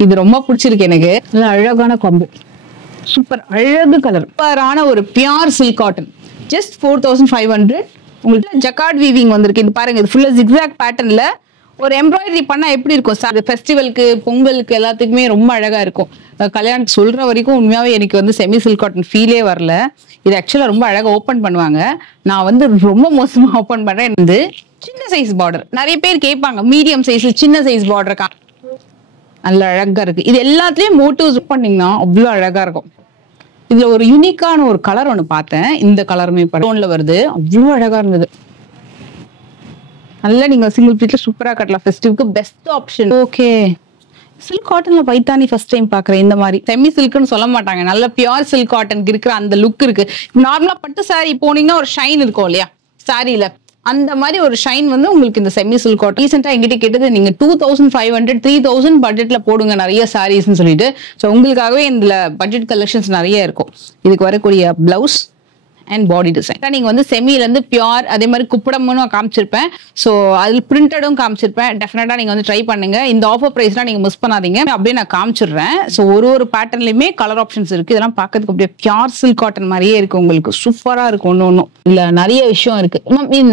இது ரொம்ப பிடிச்சிருக்கு எனக்கு. அழகான காம்போ, சூப்பர் அழகு கலர், சூப்பரான ஒரு பியூர் சில்க் காட்டன். ஜஸ்ட் 4500. உங்களுக்கு ஜக்கார்ட் வீவிங் வந்திருக்கு. இது பாருங்க, இது ஃபுல்லா ஜிக்ஸாக் பேட்டர்ன்ல ஒரு எம்ப்ராய்டரி பண்ணா எப்படி இருக்கும் சார்? ஃபெஸ்டிவலுக்கு, பொங்கலுக்கு எல்லாத்துக்குமே ரொம்ப அழகா இருக்கும். கல்யாணத்துக்கு சொல்ற வரைக்கும் உண்மையாவே எனக்கு வந்து செமி சில்க் காட்டன் ஃபீலே வரல. இது ஆக்சுவலா ரொம்ப அழகா ஓப்பன் பண்ணுவாங்க. நான் வந்து ரொம்ப மோசமா ஓப்பன் பண்றேன். வந்து சின்ன சைஸ் பார்டர், நிறைய பேர் கேட்பாங்க மீடியம் சைஸ் சின்ன சைஸ் பார்டர் இருக்கா, நல்ல அழகா இருக்கு. இது எல்லாத்துலயும் மோட்டிவ்ஸ் பண்ணீங்கன்னா அவ்வளவு அழகா இருக்கும். இதுல ஒரு யூனிக்கான ஒரு கலர் ஒண்ணு பார்த்தேன். இந்த கலருமே டோன்ல வருது, அவ்வளவு அழகா இருந்தது. நல்லா நீங்க சிங்கிள் பீட்ல சூப்பரா கட்டலாம். ஃபெஸ்டிவ்க்கு பெஸ்ட் ஆப்ஷன். ஓகே, சில்க் காட்டன்ல பைத்தானி ஃபர்ஸ்ட் டைம் பாக்குறேன். இந்த மாதிரி செமி சில்க்னு சொல்ல மாட்டாங்க, நல்ல பியூர் சில்க் காட்டனுக்கு இருக்கிற அந்த லுக் இருக்கு. நார்மலா பட்டு சாரி போனீங்கன்னா ஒரு ஷைன் இருக்கும் இல்லையா சாரியில, அந்த மாதிரி ஒரு ஷைன் வந்து உங்களுக்கு இந்த செமி சில்க் காட்டன். ரீசெண்டா எங்கிட்ட கேட்டது நீங்க 2500 3000 பட்ஜெட்ல போடுங்க நிறைய சாரீஸ்ன்னு சொல்லிட்டு. ஸோ உங்களுக்காகவே இந்த பட்ஜெட் கலெக்ஷன்ஸ் நிறைய இருக்கும். இதுக்கு வரக்கூடிய பிளவுஸ் அண்ட் பாடி டிசைன் நீங்க வந்து செமில இருந்து பியூர், அதே மாதிரி குப்படமும் காமிச்சிருப்பேன். ஸோ அதில் பிரிண்டடும் காமிச்சிருப்பேன். டெஃபினட்டா நீங்க வந்து ட்ரை பண்ணுங்க. இந்த ஆஃபர் பிரைஸ்லாம் நீங்க மிஸ் பண்ணாதீங்க. அப்படியே நான் காமிச்சிடுறேன். ஸோ ஒரு பேட்டர்ன்லயுமே கலர் ஆப்ஷன்ஸ் இருக்கு. இதெல்லாம் பார்க்கறதுக்கு அப்படியே பியூர் சில்க் காட்டன் மாதிரியே இருக்கு. உங்களுக்கு சூப்பரா இருக்கும். ஒன்னும் இல்ல, நிறைய விஷயம் இருக்கு. இது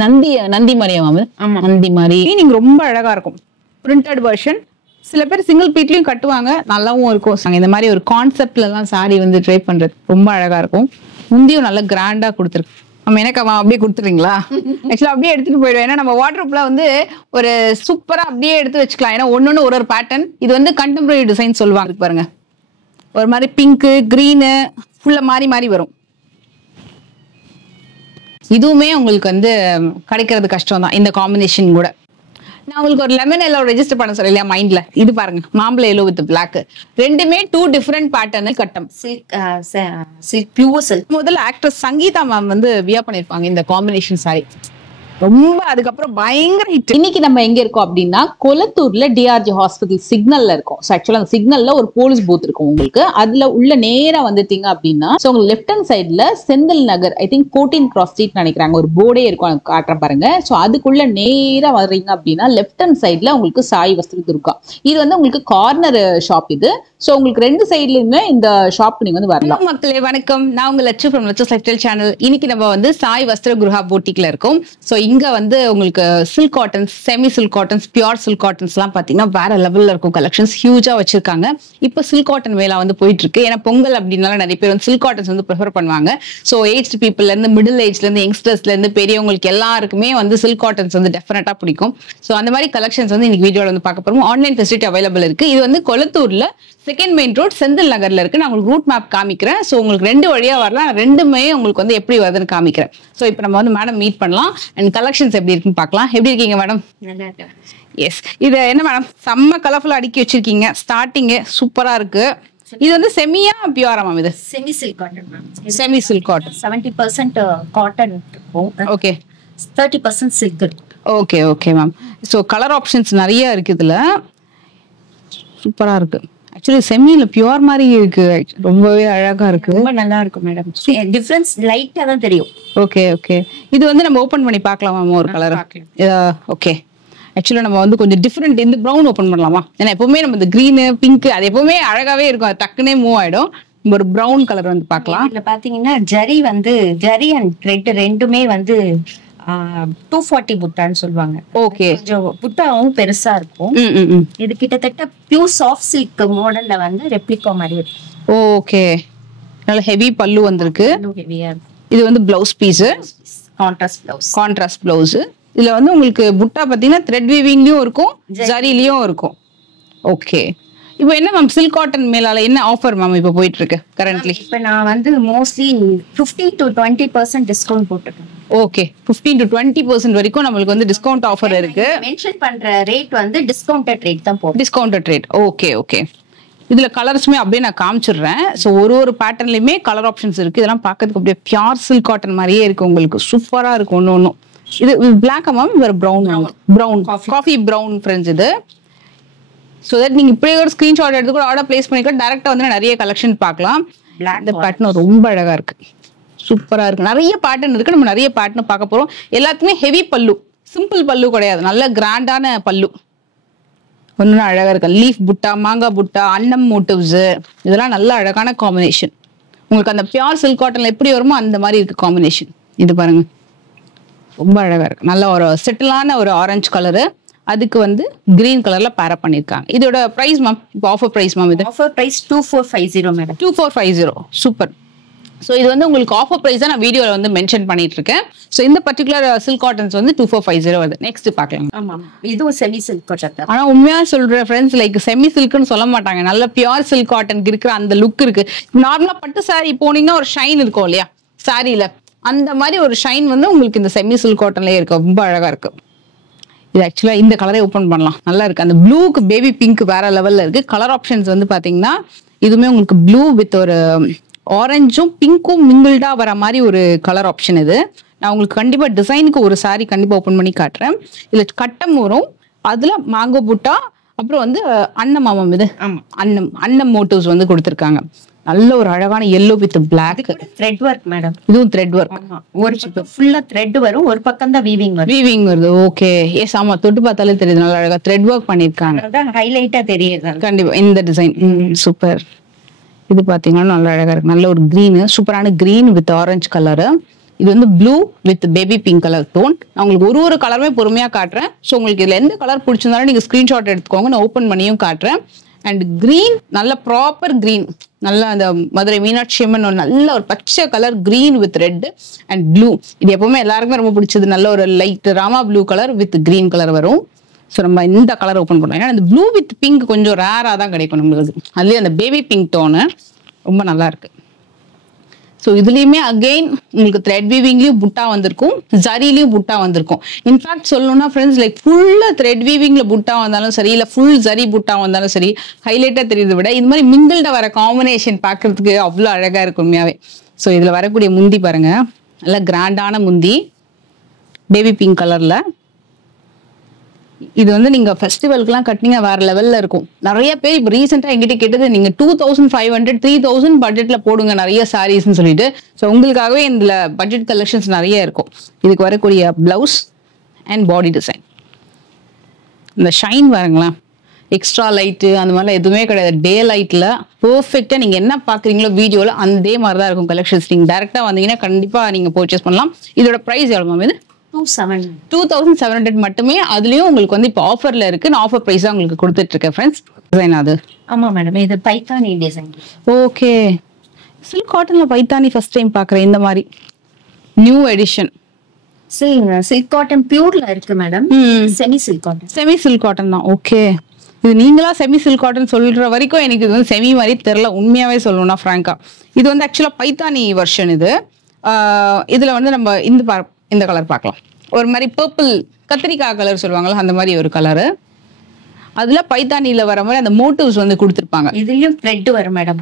நந்தி மாதிரியா மேம்? நந்தி மாதிரி நீங்க ரொம்ப அழகா இருக்கும். Printed version. சில பேர் சிங்கிள் பீட்லயும் கட்டுவாங்க, நல்லாவும் இருக்கும். இந்த மாதிரி ஒரு கான்செப்ட்ல எல்லாம் சாரி வந்து ட்ரை பண்றது ரொம்ப அழகா இருக்கும். முந்தியும் நல்ல கிராண்டா கொடுத்துருக்கு. நம்ம எனக்கு அப்படியே கொடுத்துறீங்களா? ஆக்சுவலா அப்படியே எடுத்துட்டு போயிடுவேன். ஏன்னா நம்ம வாட்ரூப்ல வந்து ஒரு சூப்பரா அப்படியே எடுத்து வச்சுக்கலாம். ஏன்னா ஒன்னொன்னு ஒரு பேட்டர்ன். இது வந்து கண்டெம்பரரி டிசைன் சொல்லுவாங்க பாருங்க. ஒரு மாதிரி பிங்க், கிரீனு ஃபுல்லா மாறி மாறி வரும். இதுவுமே உங்களுக்கு வந்து கிடைக்கிறது கஷ்டம் தான் இந்த காம்பினேஷன் கூட. நான் உங்களுக்கு ஒரு லெமன் எல்லோ ரெஜிஸ்டர் பண்ண சொல்ல இல்லையா மைண்ட்ல. இது பாருங்க, மாம்பழ எல்லோ வித் பிளாக். ரெண்டுமே 2 டிஃபரெண்ட் பேட்டர்ன் கட்டம். Silk pure silk. முதல்ல ஆக்ட்ரஸ் சங்கீதா மேம் வந்து வியா பண்ணிருப்பாங்க இந்த காம்பினேஷன் சாரி. ரொம்ப அதுக்கப்புறம் பயங்கர ஹிட். இன்னைக்கு நம்ம எங்க இருக்கோம் அப்படின்னா கொளத்தூர்ல டிஆர்ஜி ஹாஸ்பிட்டல் சிக்னல்ல இருக்கும். ஆக்சுவலா அந்த சிக்னல்ல ஒரு போலீஸ் பூத் இருக்கும் உங்களுக்கு. அதுல உள்ள நேரா வந்துட்டீங்க அப்படின்னா உங்களுக்கு லெஃப்ட் ஹேண்ட் சைட்ல Senthil Nagar, I think 14 cross street நினைக்கிறாங்க, ஒரு போர்டே இருக்கும், காட்டுறேன் பாருங்க. சோ அதுக்குள்ள நேரா வர்றீங்க அப்படின்னா லெஃப்ட் ஹேண்ட் சைட்ல உங்களுக்கு சாய் வஸ்திர துர்கா. இது வந்து உங்களுக்கு கார்னர் ஷாப் இது. சோ உங்களுக்கு ரெண்டு சைட்லயுமே இந்த ஷாப் நீங்க வந்து வரலாம். மக்களே வணக்கம், நான் உங்க Lakshu from Lakshu lifestyle channel. இன்னைக்கு நம்ம வந்து சாய் வஸ்திர குருஹா போட்டிக்ல இருக்கோம். சோ இங்க வந்து உங்களுக்கு silk cottons, semi silk cottons, pure silk cottons எல்லாம் பாத்தீங்கன்னா வேற லெவல்ல இருக்கும். கலெக்ஷன்ஸ் ஹியூஜா வச்சிருக்காங்க. இப்ப சில்க் காட்டன் வேலை வந்து போயிட்டு இருக்கு. ஏன்னா பொங்கல் அப்படின்னால நிறைய பேர் வந்து சில்க் காட்டன்ஸ் வந்து ப்ரிஃபர் பண்ணுவாங்க. சோ ஏஜ்டு பீப்புள்ல இருந்து மிடில் ஏஜ்ல இருந்து யங்ஸ்டர்ஸ்ல இருந்து பெரியவங்களுக்கு எல்லாருக்குமே வந்து சில்க் காட்டன்ஸ் வந்து டெஃபினட்டா பிடிக்கும். சோ அந்த மாதிரி கலெக்ஷன்ஸ் வந்து இன்னைக்கு வீடியோல வந்து பார்க்க போறோம். ஆன்லைன் ஃபெசிலிட்டி அவைலபிள் இருக்கு. இது வந்து கொளத்தூர்ல செகண்ட் மெயின் ரோட் செந்தில் நகர்ல இருக்கு. நான் உங்களுக்கு ரூட் மேப் காமிக்கிறேன். சோ உங்களுக்கு ரெண்டு வழியா வரலாம். ரெண்டுமே உங்களுக்கு வந்து எப்படி வருதுன்னு காமிக்கிறேன். சோ இப்போ நம்ம வந்து மேடம் மீட் பண்ணலாம் அண்ட் கலெக்ஷன்ஸ் எப்படி இருக்குன்னு பார்க்கலாம். எப்படி இருக்கீங்க மேடம்? நல்லா இருக்கேன். எஸ், இது என்ன மேடம் செம்ம கலர்ஃபுல்லா அடுக்கி வச்சிருக்கீங்க. ஸ்டார்டிங்கே சூப்பரா இருக்கு. இது வந்து செமியா பியூரா மேம்? இது semi silk cotton ma'am. Semi silk cotton. 70% cotton இருக்கும். ஓகே. 30% சில்க் இருக்கும். Okay okay ma'am. So colour options நிறைய இருக்கு இதுல. சூப்பரா இருக்கு. ஆக்சுவலி செமில பியூர் மாதிரி இருக்கு. ரொம்பவே அழகா இருக்கு. ரொம்ப நல்லா இருக்கும் மேடம். டிஃபரன்ஸ் லைட்டா தான் தெரியும். Okay okay. இது வந்து நம்ம ஓபன் பண்ணி பார்க்கலாமா ஒரு கலர்? ஓகே. ஆக்சுவலா நம்ம வந்து கொஞ்சம் டிஃபரெண்ட் இந்த ப்ரௌன் ஓபன் பண்ணலாமா? ஏன்னா எப்பவுமே நம்ம இந்த கிரீனு பிங்க் அது எப்பவுமே அழகாவே இருக்கும். அது டக்குனே மூவ் ஆயிடும். ஒரு ப்ரௌன் கலர் வந்து பார்க்கலாம். இதுல பாத்தீங்கன்னா ஜரி அண்ட் த்ரெட் ரெண்டுமே வந்து 240 புட்டான்னு சொல்லுவாங்க. ஓகே. கொஞ்சம் புட்டாவும் பெருசா இருக்கும். இது கிட்டத்தட்ட பியூர் சாஃப்ட் சில்க் மாடல்ல வந்து ரெப்ளிகா மாதிரி இருக்கும். ஓகே. நல்ல ஹெவி பல்லு வந்திருக்கு. ஹெவியா இருக்கும். இது வந்து பிளவுஸ் பீஸ், கான்ட்ராஸ்ட் பிளவுஸ். இதுல வந்து உங்களுக்கு புட்டா பாத்தீங்கன்னா த்ரெட் வீவிங்லயும் இருக்கும், ஜரிலயும் இருக்கும். ஓகே. இப்போ என்ன மேம் சில்க் காட்டன் மேலால என்ன ஆஃபர் மேம் இப்போ போயிட்டு இருக்கு கரண்ட்லி? இப்போ நான் வந்து மோஸ்ட்லி 15 to 20% டிஸ்கவுண்ட் போட்டுருக்கேன். ஓகே. 15 to 20% வரைக்கும் நம்மளுக்கு வந்து டிஸ்கவுண்ட் ஆஃபர் இருக்கு. மென்ஷன் பண்ற ரேட் வந்து டிஸ்கவுண்டட் ரேட் தான் போடும். Discounted rate. Okay okay. இதுல கலர்ஸ்மே அப்படியே நான் காமிச்சிடுறேன். ஸோ ஒரு பேட்டர்ன்லயுமே கலர் ஆப்ஷன்ஸ் இருக்கு. இதெல்லாம் பார்க்கறதுக்கு அப்படியே பியூர் சில்க் காட்டன் மாதிரியே இருக்கு. உங்களுக்கு சூப்பரா இருக்கும். ஒன்னும் இது பிளாக்கா மேம்? வேற ப்ரௌன் காஃபி ப்ரௌன் ஃப்ரெண்ட்ஸ் இது. சோ தட் நீங்க இப்படியே ஒரு ஸ்கிரீன்ஷாட் எடுத்து கூட ஆர்டர் பிளேஸ் பண்ணிக்கலாம். டைரக்டா வந்து நிறைய கலெக்ஷன் பார்க்கலாம். இந்த பேட்டர்ன் ரொம்ப அழகா இருக்கு. சூப்பரா இருக்கு. நிறைய பேட்டர்ன் இருக்கு. நம்ம நிறைய பேட்டர்ன் பார்க்க போறோம். எல்லாத்துக்குமே ஹெவி பல்லு, சிம்பிள் பல்லு கிடையாது. நல்ல கிராண்டான பல்லு. ஒன்னும் அழகா இருக்கு. லீஃப் புட்டா, மாங்காய் புட்டா, அன்னம் மோட்டிவ்ஸ், இதெல்லாம் நல்ல அழகான காம்பினேஷன். உங்களுக்கு அந்த பியூர் சில்க் காட்டன்ல எப்படி வருமோ அந்த மாதிரி இருக்கு காம்பினேஷன். இது பாருங்க, ரொம்ப அழகா இருக்கு. நல்ல ஒரு செட்டிலான ஒரு ஆரஞ்சு கலரு, அதுக்கு வந்து கிரீன் கலர்ல பேர பண்ணிருக்காங்க. இதோட பிரைஸ் மேம், இப்போ ஆஃபர் பிரைஸ் மேம், இது offer price 2450 madam. 2450. Super. So இது வந்து உங்களுக்கு ஆஃபர் ப்ரைஸ் தான் நான் வீடியோவில் வந்து மென்ஷன் பண்ணிட்டு இருக்கேன். ஸோ இந்த பர்டிகுலர் சில்க் காட்டன்ஸ் வந்து 2450 வருது. நெக்ஸ்ட் பார்க்கலாம். ஆமாம், இதுவும் செமி சில்க் காட்டன். ஆனால் உண்மையாக சொல்ற ஃப்ரெண்ட்ஸ், லைக் செமி சில்க்னு சொல்ல மாட்டாங்க, நல்ல பியூர் சில்க் காட்டனுக்கு இருக்கிற அந்த லுக் இருக்கு. நார்மலாக பட்டு சாரி போனீங்கன்னா ஒரு ஷைன் இருக்கும் இல்லையா சாரியில, அந்த மாதிரி ஒரு ஷைன் வந்து உங்களுக்கு இந்த செமி சில்க் காட்டன்லேயே இருக்கு. ரொம்ப அழகா இருக்கு. இது ஆக்சுவலா இந்த கலரே ஓப்பன் பண்ணலாம், நல்லா இருக்கு. அந்த ப்ளூக்கு பேபி பிங்க் வேற லெவல்ல இருக்கு. கலர் ஆப்ஷன்ஸ் வந்து பாத்தீங்கன்னா இதுவுமே உங்களுக்கு ப்ளூ வித் ஒரு ஆரஞ்சும் பிங்க்கும் மிங்கிள்டா வர மாதிரி ஒரு கலர் ஆப்ஷன். இது நான் உங்களுக்கு கண்டிப்பா டிசைனுக்கு ஒரு சாரி கண்டிப்பா ஓப்பன் பண்ணி காட்டுறேன். இதுல கட்டம் வரும், அதுல மேங்கோ புட்டா, அப்புறம் வந்து அன்னம் மாமம், இது அன்னம் மோட்டிவ்ஸ் வந்து கொடுத்துருக்காங்க. நல்ல ஒரு அழகான yellow with black thread work madam. இதுவும் த்ரெட் ஒர்க். ஒரு பக்கம் ஃபுல்லா த்ரெட் வரும், ஒரு பக்கம் தான் வீவிங் வரும். வீவிங் வருது. ஓகே, எஸ், ஆமா, தொட்டு பார்த்தாலே தெரியுது நல்ல அழகா த்ரெட் ஒர்க் பண்ணிருக்காங்க. அதான் ஹைலைட்டா தெரியுது கண்டிப்பா இந்த டிசைன். சூப்பர். இது பாத்தீங்கன்னா நல்ல அழகா இருக்கு. நல்ல ஒரு கிரீன், சூப்பரான கிரீன் வித் ஆரஞ்சு கலரு. இது வந்து blue with baby pink colour tone. நான் உங்களுக்கு ஒரு கலருமே பொறுமையா காட்டுறேன். ஸோ உங்களுக்கு இதுல எந்த கலர் பிடிச்சிருந்தாலும் நீங்க ஸ்கிரீன்ஷாட் எடுத்துக்கோங்க, நான் ஓப்பன் பண்ணியும் காட்டுறேன். அண்ட் கிரீன், நல்ல ப்ராப்பர் கிரீன், நல்ல அந்த மதுரை மீனாட்சி அம்மன் நல்ல ஒரு பச்சை colour green with red and blue. இது எப்பவுமே எல்லாருக்குமே ரொம்ப பிடிச்சது. நல்ல ஒரு light Rama blue colour with green colour வரும். ஸோ நம்ம இந்த கலர் ஓப்பன் பண்ணலாம். ஏன்னா இந்த ப்ளூ வித் பிங்க் கொஞ்சம் ரேராக தான் கிடைக்கும் நம்மளுக்கு. அதுலேயே அந்த பேபி பிங்க் டோனு ரொம்ப நல்லா இருக்கு. ஸோ இதுலேயுமே அகெயின் உங்களுக்கு த்ரெட் வீவிங்லேயும் புட்டா வந்திருக்கும், ஜரிலையும் புட்டா வந்திருக்கும். இன்ஃபேக்ட் சொல்லணும்னா ஃப்ரெண்ட்ஸ், லைக் ஃபுல்லாக த்ரெட் வீவிங்கில் புட்டா வந்தாலும் சரி, இல்லை ஃபுல் ஜரி புட்டா வந்தாலும் சரி, ஹைலைட்டாக தெரியுதை விட இது மாதிரி மிங்கிள்ட வர காம்பினேஷன் பார்க்கறதுக்கு அவ்வளோ அழகாக இருக்கும் உண்மையாகவே. ஸோ இதில் வரக்கூடிய முந்தி பாருங்க, நல்ல கிராண்டான முந்தி, பேபி பிங்க் கலரில். இது வந்து நீங்க ஃபெஸ்டிவல்க்குலாம் கட்டினீங்க வேற லெவல்ல இருக்கும். நிறைய பேர் இப்போ ரீசெண்டா எங்கிட்ட கேட்டது, நீங்க 2500 3000 பட்ஜெட்ல போடுங்க நிறைய சாரீஸ்ன்னு சொல்லிட்டு. ஸோ உங்களுக்காகவே இந்த பட்ஜெட் கலெக்ஷன்ஸ் நிறைய இருக்கும். இதுக்கு வரக்கூடிய பிளவுஸ் அண்ட் பாடி டிசைன், இந்த ஷைன் பாருங்களேன், எக்ஸ்ட்ரா லைட்டு அந்த மாதிரிலாம் எதுவுமே கிடையாது. டே லைட்ல பெர்ஃபெக்டா நீங்க என்ன பாக்குறீங்களோ வீடியோல அதே மாதிரி தான் இருக்கும் கலெக்ஷன்ஸ். நீங்க டைரக்டா வந்தீங்கன்னா கண்டிப்பா நீங்க பர்ச்சேஸ் பண்ணலாம். இதோட பிரைஸ் எவ்வளவு மேம்? இது 2700 மட்டுமே. அதுலயும் உங்களுக்கு வந்து இப்போ ஆஃபர்ல இருக்கு. நான் ஆஃபர் பிரைஸ் தான் உங்களுக்கு கொடுத்துட்டு இருக்கேன் ஃப்ரெண்ட்ஸ். டிசைன் அது. ஆமா மேடம், இது பைத்தானி டிசைன். ஓகே, சில்க் காட்டன்ல பைத்தானி ஃபர்ஸ்ட் டைம் பாக்குறேன். இந்த மாதிரி நியூ எடிஷன் சில்க் காட்டன் பியூர்ல இருக்கு madam. Semi silk cotton. Semi silk cotton தான். ஓகே, இது நீங்களா செமி சில்க் காட்டன் சொல்ற வரைக்கும் எனக்கு இது வந்து செமி மாதிரி தெரியல உண்மையாவே சொல்லணும்னா ஃப்ராங்கா. இது வந்து ஆக்சுவலா பைத்தானி வெர்ஷன். இது இதுல வந்து நம்ம இந்த கலர் பார்க்கலாம். ஒரு மாதிரி பர்பிள் கத்திரிக்காய் கலர் சொல்லுவாங்கல்ல, அந்த மாதிரி ஒரு கலரு. அதுல பைத்தானில வர மாதிரி அந்த மோட்டிவ்ஸ் வந்து கொடுத்திருப்பாங்க. இதுலயும் த்ரெட் வரும் மேடம்.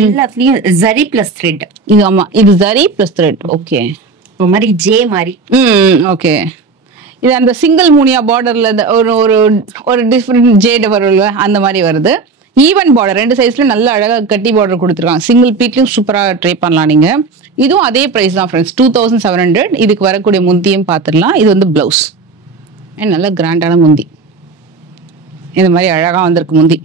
எல்லாத்துலயும் ஜரி பிளஸ் த்ரெட். இது ஆமா, இது ஜரி பிளஸ் த்ரெட். ஓகே, ஒரு மாதிரி ஜே மாதிரி. ஓகே, இது அந்த சிங்கிள் மூனியா பார்டர்ல ஒரு ஒரு ஒரு டிஃப்ரெண்ட் ஜேட் வரும்ல, அந்த மாதிரி வருது. ஈவன் பார்டர் ரெண்டு சைஸ்ல நல்ல அழகா கட்டி பார்டர் கொடுத்துருக்காங்க. சிங்கிள் பீட்லயும் சூப்பரா ட்ரை பண்ணலாம் நீங்க. இதுவும் அதே பிரைஸ் தான் ஃப்ரெண்ட்ஸ், 2700. இதுக்கு வரக்கூடிய முந்தியும் பார்த்துடலாம். இது வந்து பிளவுஸ் நல்ல கிராண்டான முந்தி, இந்த மாதிரி அழகா வந்திருக்கு முந்தி.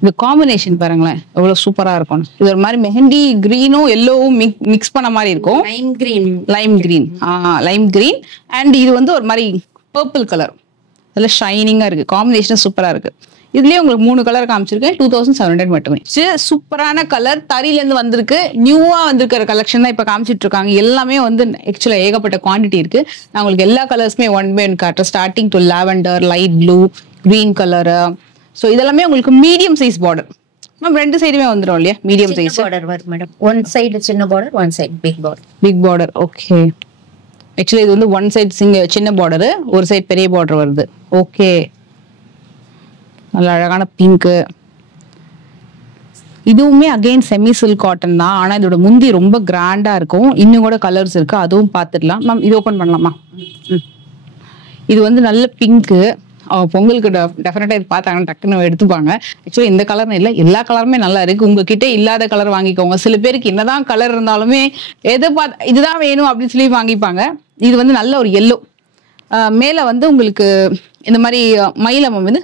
இந்த காம்பினேஷன் பாருங்களேன் எவ்வளவு சூப்பரா இருக்கும். இது ஒரு மாதிரி மெஹந்தி கிரீனும் எல்லோவும் மிக்ஸ் பண்ண மாதிரி இருக்கும். லைம் கிரீன் அண்ட் இது வந்து ஒரு மாதிரி பர்பிள் கலர், நல்ல ஷைனிங்கா இருக்கு. காம்பினேஷன் சூப்பரா இருக்கு. இதுலயே உங்களுக்கு 3 கலர் காமிச்சிருக்கேன். 2700 மட்டுமே. சூப்பரான கலர், தறியில இருந்து வந்திருக்கு. நியூவா வந்திருக்கிற கலெக்ஷன் தான் இப்ப காமிச்சிட்டு இருக்காங்க. எல்லாமே வந்து ஆக்சுவலா ஏகப்பட்ட குவான்டிட்டி இருக்கு. நான் உங்களுக்கு எல்லா கலர்ஸுமே ஒன் பை ஒன் காட்டுறேன். Starting to lavender, light blue, green colour. So இதெல்லாமே உங்களுக்கு மீடியம் சைஸ் பார்டர் மேம். ரெண்டு சைடுமே வந்துடும் இல்லையா? மீடியம் சைஸ் பார்டர் வரும் மேடம். ஒன் சைடு சின்ன border, one side big border. Big border. Okay, actually இது வந்து ஒன் சைடு சின்ன பார்டர், ஒரு சைடு பெரிய பார்டர் வருது. ஓகே, நல்ல அழகான பிங்க். இதுவுமே அகைன் செமி சில்க் காட்டன் தான். ஆனா இதோட முந்தி ரொம்ப கிராண்டா இருக்கும். இன்னும் கூட கலர்ஸ் இருக்கு, அதுவும் பார்த்துடலாம் மேம். இது ஓபன் பண்ணலாமா? இது வந்து நல்ல பிங்க். பொங்கலுக்கு டெஃபினட்டா இது பார்த்தாங்கன்னா டக்குன்னு எடுத்துப்பாங்க. ஆக்சுவலி இந்த கலர்னு இல்லை, எல்லா கலருமே நல்லா இருக்கு. உங்ககிட்ட இல்லாத கலர் வாங்கிக்கோங்க. சில பேருக்கு என்னதான் கலர் இருந்தாலுமே எதை இதுதான் வேணும் அப்படின்னு சொல்லி வாங்கிப்பாங்க. இது வந்து நல்ல ஒரு எல்லோ, மேல வந்து உங்களுக்கு இந்த மாதிரி மயில் வந்து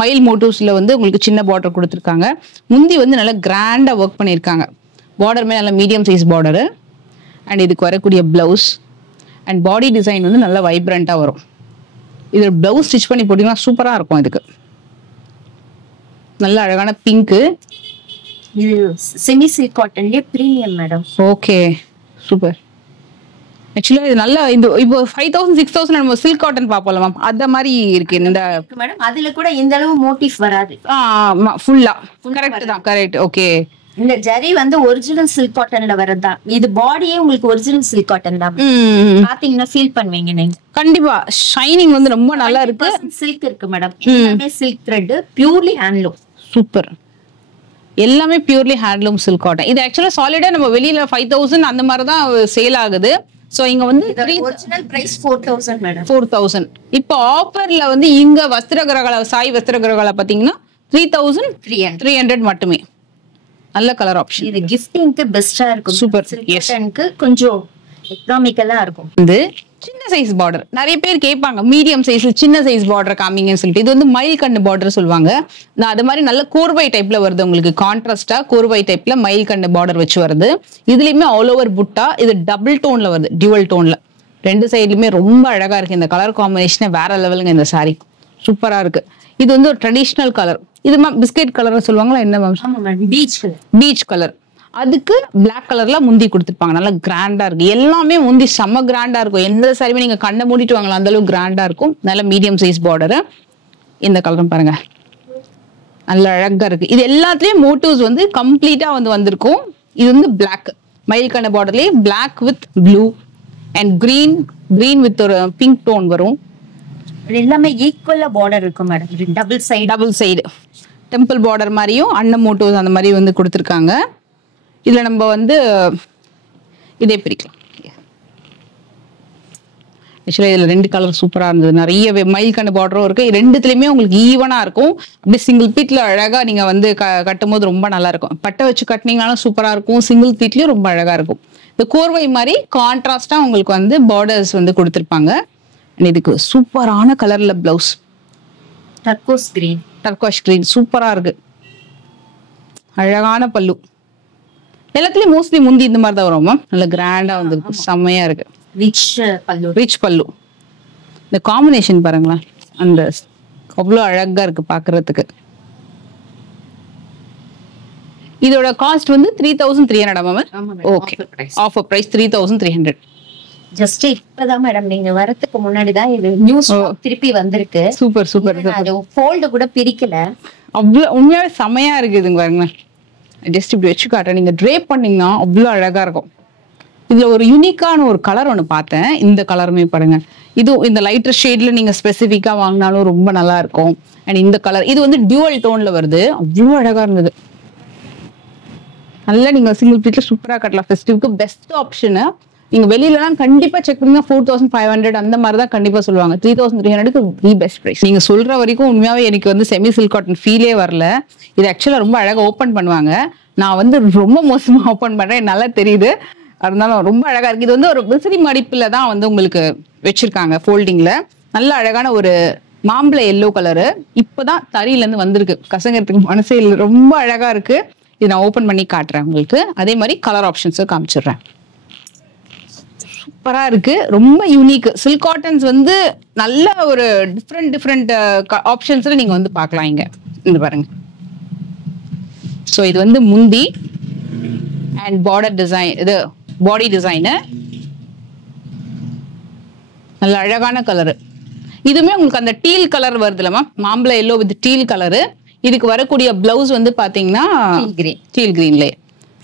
மயில் மோட்டிவ்ஸ்ல வந்து உங்களுக்கு சின்ன பார்டர் கொடுத்துருக்காங்க. முந்தி வந்து நல்லா கிராண்டா ஒர்க் பண்ணியிருக்காங்க. பார்டர் மேல நல்ல மீடியம் சைஸ் பார்டரு. அண்ட் இதுக்கு வரக்கூடிய பிளவுஸ் அண்ட் பாடி டிசைன் வந்து நல்லா வைப்ரண்டா வரும். இது பிளவுஸ் ஸ்டிச் பண்ணி போட்டீங்கன்னா சூப்பரா இருக்கும். இதுக்கு நல்ல அழகான பிங்க்கு. இது செமி சில்க் காட்டன்லயே பிரீமியம் மேடம். Okay super. ஆக்சுவலா இது நல்லா இந்த இப்போ 5000 6000 நம்ம சில்க் காட்டன் பாப்போம்ல மேம், அந்த மாதிரி இருக்கு இந்த மேடம். அதுல கூட இந்த அளவு மோட்டிவ் வராது. ஃபுல்லா கரெக்ட் தான். கரெக்ட். ஓகே. இந்த ஜரி வந்து ஒரிஜினல் சில்க் காட்டன்ல வரதா. இது பாடியே உங்களுக்கு ஒரிஜினல் சில்க் காட்டன் தான். பாத்தீங்கன்னா ஃபீல் பண்ணுவீங்க நீங்க. கண்டிப்பா ஷைனிங் வந்து ரொம்ப நல்லா இருக்கு. சில்க் இருக்கு மேடம். எல்லாமே silk thread, purely handloom. Super. எல்லாமே பியூர்லி ஹேண்ட்லூம் சில்க் காட்டன். இது ஆக்சுவலா சாலிடா நம்ம வெளியில 5000 அந்த மாதிரி தான் சேல் ஆகுது. சோ இங்க வந்து ஒரிஜினல் பிரைஸ் 4000 மேடம். 4000. இப்போ ஆஃபர்ல வந்து இங்க வஸ்திரகிரகால சாய் வஸ்திரகிரகால பாத்தீங்கன்னா 3300 மட்டுமே. நல்ல கலர் ஆப்ஷன். இது கிஃப்டிங்க்கு பெஸ்டா இருக்கும். சூப்பர். எஸ்க்கு கொஞ்சம் எக்கனாமிக்கலா இருக்கும். இது சின்ன சைஸ் பார்டர். நிறைய பேர் கேட்பாங்க மீடியம் சைஸ்ல சின்ன சைஸ் பார்டர் காமிங்கன்னு சொல்லிட்டு. இது வந்து மயில் கண்ணு பார்டர் சொல்லுவாங்க. நான் அது மாதிரி நல்ல கோர்வை டைப்ல வருது உங்களுக்கு. கான்ட்ராஸ்டா கோர்வை டைப்ல மயில் கண்ணு பார்டர் வச்சு வருது. இதுலயுமே ஆல் ஓவர் புட்டா. இது டபுள் டோன்ல வருது, டியூவல் டோன்ல. ரெண்டு சைட்லயுமே ரொம்ப அழகா இருக்கு. இந்த கலர் காம்பினேஷன் வேற லெவலுங்க. இந்த சாரி சூப்பரா இருக்கு. இது வந்து ஒரு ட்ரெடிஷ்னல் கலர். இது மேம் பிஸ்கெட் கலர் சொல்லுவாங்களா என்ன மேம்? Beach colour. அதுக்கு பிளாக் கலர்ல முந்தி கொடுத்துருப்பாங்க. நல்லா கிராண்டா இருக்கு. எல்லாமே முந்தி செம்ம கிராண்டா இருக்கும். எந்த சாரியுமே நீங்க கண்ணை மூடிட்டு வாங்கலாம், அந்த அளவுக்கு கிராண்டா இருக்கும். நல்ல மீடியம் சைஸ் பார்டரு. இந்த கலரும் பாருங்க நல்ல அழகா இருக்கு. இது எல்லாத்துலயும் மோட்டிவ்ஸ் வந்து கம்ப்ளீட்டா வந்து வந்திருக்கும். இது வந்து பிளாக் மயில் கண்ண பார்டர்லயே black with blue and green with ஒரு பிங்க் டோன் வரும். எல்லாமே ஈக்குவலா பார்டர் இருக்கும் madam. Double side temple border மாதிரியும் அன்ன மோட்டிவ்ஸ் அந்த மாதிரி வந்து கொடுத்துருக்காங்க. இதுல நம்ம வந்து இதே பிரிக்கலாம். ஆக்சுவலா இதுல ரெண்டு கலர் சூப்பரா இருந்தது. நிறைய மயில் கண்ணு பார்டரும் இருக்கு. ரெண்டுத்துலயுமே உங்களுக்கு ஈவனா இருக்கும். அப்படியே சிங்கிள் பீட்ல அழகா நீங்க வந்து கட்டும் போது ரொம்ப நல்லா இருக்கும். பட்டை வச்சு கட்டினீங்கனாலும் சூப்பரா இருக்கும். சிங்கிள் பீட்லயும் ரொம்ப அழகா இருக்கும். இந்த கோர்வை மாதிரி கான்ட்ராஸ்டா உங்களுக்கு வந்து பார்டர்ஸ் வந்து கொடுத்துருப்பாங்க. இதுக்கு சூப்பரான கலர்ல பிளவுஸ் டர்கோஷ் கிரீன் சூப்பரா இருக்கு. அழகான பல்லு. எல்லாத்துலயும் மோஸ்ட்லி முந்தி இந்த மாதிரி தான் வரும் மேம். நல்ல கிராண்டா வந்து செம்மையா இருக்கு. ரிச் பல்லு. இந்த காம்பினேஷன் பாருங்களேன், அந்த அவ்வளவு அழகா இருக்கு பாக்குறதுக்கு. இதோட காஸ்ட் வந்து 3300 ma'am. Okay, offer price 3300. Just இப்பதான் மேடம் நீங்க வரதுக்கு முன்னாடி தான் இது நியூஸ் திருப்பி வந்திருக்கு. Super super. அது ஃபோல்ட் கூட பிரிக்கல. அவ்வளவு உண்மையாவே செமையா இருக்குதுங்க பாருங்க. ஜஸ்ட் இப்படி வச்சு காட்டுறேன். நீங்க ட்ரேப் பண்ணீங்கன்னா அவ்வளவு அழகா இருக்கும். இதுல ஒரு யூனிக்கான ஒரு கலர் ஒண்ணு பார்த்தேன். இந்த கலருமே பாருங்க. இது இந்த லைட்டர் ஷேட்ல நீங்க ஸ்பெசிஃபிக்கா வாங்கினாலும் ரொம்ப நல்லா இருக்கும். அண்ட் இந்த கலர் இது வந்து டியூவல் டோன்ல வருது. அவ்வளவு அழகா இருந்தது. நல்லா நீங்க சிங்கிள் பீட்ல சூப்பரா கட்டலாம். ஃபெஸ்டிவ்க்கு பெஸ்ட் ஆப்ஷன். நீங்க வெளியிலலாம் கண்டிப்பா செக் பண்ணீங்க 4500 அந்த மாதிரி தான் கண்டிப்பா சொல்லுவாங்க. 3300க்கு தி பெஸ்ட் பிரைஸ். நீங்க சொல்ற வரைக்கும் உண்மையாவே எனக்கு வந்து செமி சில்க் காட்டன் ஃபீலே வரல. இது ஆக்சுவலா ரொம்ப அழகா ஓப்பன் பண்ணுவாங்க. நான் வந்து ரொம்ப மோசமா ஓப்பன் பண்றேன், நல்லா தெரியுது. அதனால ரொம்ப அழகா இருக்கு. இது வந்து ஒரு விசிறி மடிப்புல தான் வந்து உங்களுக்கு வச்சிருக்காங்க ஃபோல்டிங்ல. நல்ல அழகான ஒரு மாம்பழ எல்லோ கலரு. இப்பதான் தறியில இருந்து வந்திருக்கு. கசங்கிறதுக்கு மனசே இல்லை. ரொம்ப அழகா இருக்கு. இது நான் ஓபன் பண்ணி காட்டுறேன் உங்களுக்கு. அதே மாதிரி கலர் ஆப்ஷன்ஸும் காமிச்சிடுறேன். சூப்பரா இருக்கு. ரொம்ப யூனிக். சில்க் காட்டன்ஸ் வந்து நல்ல ஒரு டிஃப்ரெண்ட் ஆப்ஷன்ஸ்ல நீங்க வந்து பார்க்கலாம். இங்க இந்த பாருங்க. சோ இது வந்து முந்தி அண்ட் பார்டர் டிசைன். இது பாடி டிசைனு. நல்ல அழகான கலரு. இதுமே உங்களுக்கு அந்த டீல் கலர் வருதுல மேம், மாம்பழ எல்லோ வித் டீல் கலரு. இதுக்கு வரக்கூடிய பிளவுஸ் வந்து பாத்தீங்கன்னா டீல் கிரீன்ல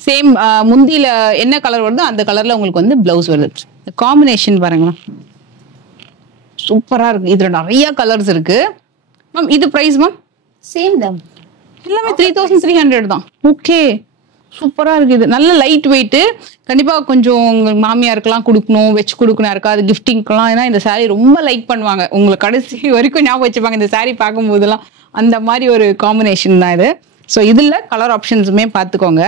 சேம் முந்தியில என்ன கலர் வருதோ அந்த கலர்ல உங்களுக்கு வந்து பிளவுஸ் வருது. காம்பினேஷன் பாருங்களா, சூப்பரா இருக்கு. இதுல நிறைய கலர்ஸ் இருக்கு மேம். இது பிரைஸ் மேம் சேம் தான், எல்லாமே 3300 தான். ஓகே, சூப்பரா இருக்கு. இது நல்ல லைட் வெயிட். கண்டிப்பா கொஞ்சம் உங்க மாமியாருக்கெல்லாம் கொடுக்கணும், வச்சு கொடுக்கணும் யாருக்காவது கிஃப்டிங்க்கெல்லாம். ஏன்னா இந்த சாரீ ரொம்ப லைக் பண்ணுவாங்க. உங்களை கடைசி வரைக்கும் ஞாபகம் வச்சுப்பாங்க இந்த சாரீ பார்க்கும் போதெல்லாம். அந்த மாதிரி ஒரு காம்பினேஷன் தான் இது. ஸோ இதுல கலர் ஆப்ஷன்ஸுமே பார்த்துக்கோங்க.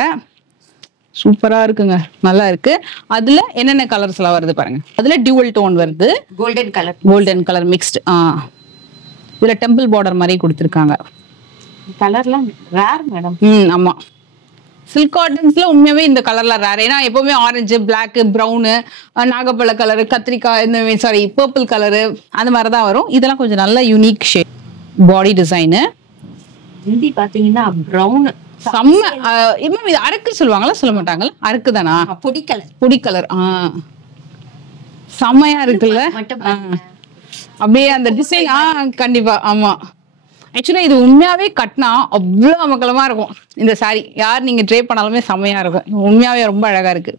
சூப்பரா இருக்குங்க, நல்லா இருக்கு. அதுல என்னென்ன கலர்ஸ் எல்லாம் வருது பாருங்க. அதுல டியூவல் டோன் வருது, கோல்டன் கலர் மிக்ஸ்டு. இதுல டெம்பிள் பார்டர் மாதிரி கொடுத்துருக்காங்க. கலர்லாம் ரேர் மேடம். ஆமா, சில்க் காட்டன்ஸ்ல உண்மையாவே இந்த கலர்லாம் ரேர். ஏன்னா எப்பவுமே ஆரஞ்சு, பிளாக், ப்ரௌனு, நாகப்பழ கலரு, கத்திரிக்காய், இந்த சாரி பர்பிள் கலரு அந்த மாதிரி தான் வரும். இதெல்லாம் கொஞ்சம் நல்ல யூனிக் ஷேட். பாடி டிசைனு ஹிந்தி பாத்தீங்கன்னா ப்ரௌன் செம்ம. இது அரக்கு சொல்லுவாங்களா, சொல்ல மாட்டாங்களா? அரக்கு தானா? பொடி கலர். செம்மையா இருக்குல்ல அப்படியே அந்த டிசைன். கண்டிப்பா. ஆமா, ஆக்சுவலா இது உண்மையாவே கட்டினா அவ்வளவு அமக்கலமா இருக்கும் இந்த சாரி. யார் நீங்க ட்ரை பண்ணாலுமே செம்மையா இருக்கும். உண்மையாவே ரொம்ப அழகா இருக்கு.